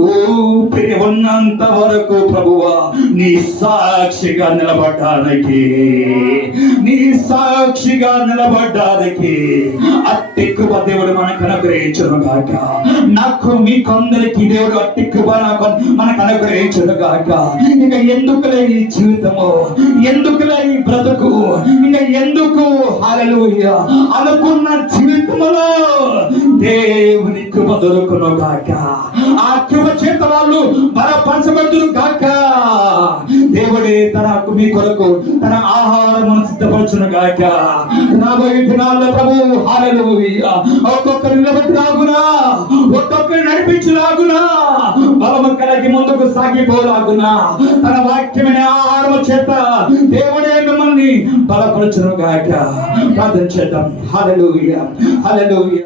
ఊపిరి ఉన్నంత వరకు ప్రభువా నీ సాక్షిగా నిలబడ్డానికి, నీ సాక్షిగా నిలబడ్డానికి అట్టి కృప దేవుడు మనకు అనుగ్రహించును గాక. నాకు మీకందరికి దేవుడు అట్టి కృప మనకు అనుగ్రహించును గాక. ఇంకా ఎందుకులే ఈ జీవితము, ఎందుకులే ఈ బ్రతుకు, ఇంకా ఎందుకు హల్లెలూయా అనుకున్న జీవితంలో దేవుని కృప దొరుకును గాక. ఆ కృప చేత వాళ్ళు బలపరచబడును గాక. దేవుడే తనకు మీ కొరకు తన ఆహారమును సిద్ధపరచును గాక. రాబోయే దినాల్లో ప్రభు హల్లెలూయా ఒక్కొక్కరు నిలబెట్టులాగునా, ఒక్కొక్కరు నడిపించులాగునా, బలము కలిగి ముందుకు సాగిపోలాగునా తన వాక్యమైన ఆహారము చేత దేవుడే మిమ్మల్ని బలపరచును గాక. ప్రార్థన చేద్దాం. హల్లెలూయా. హల్లెలూయా.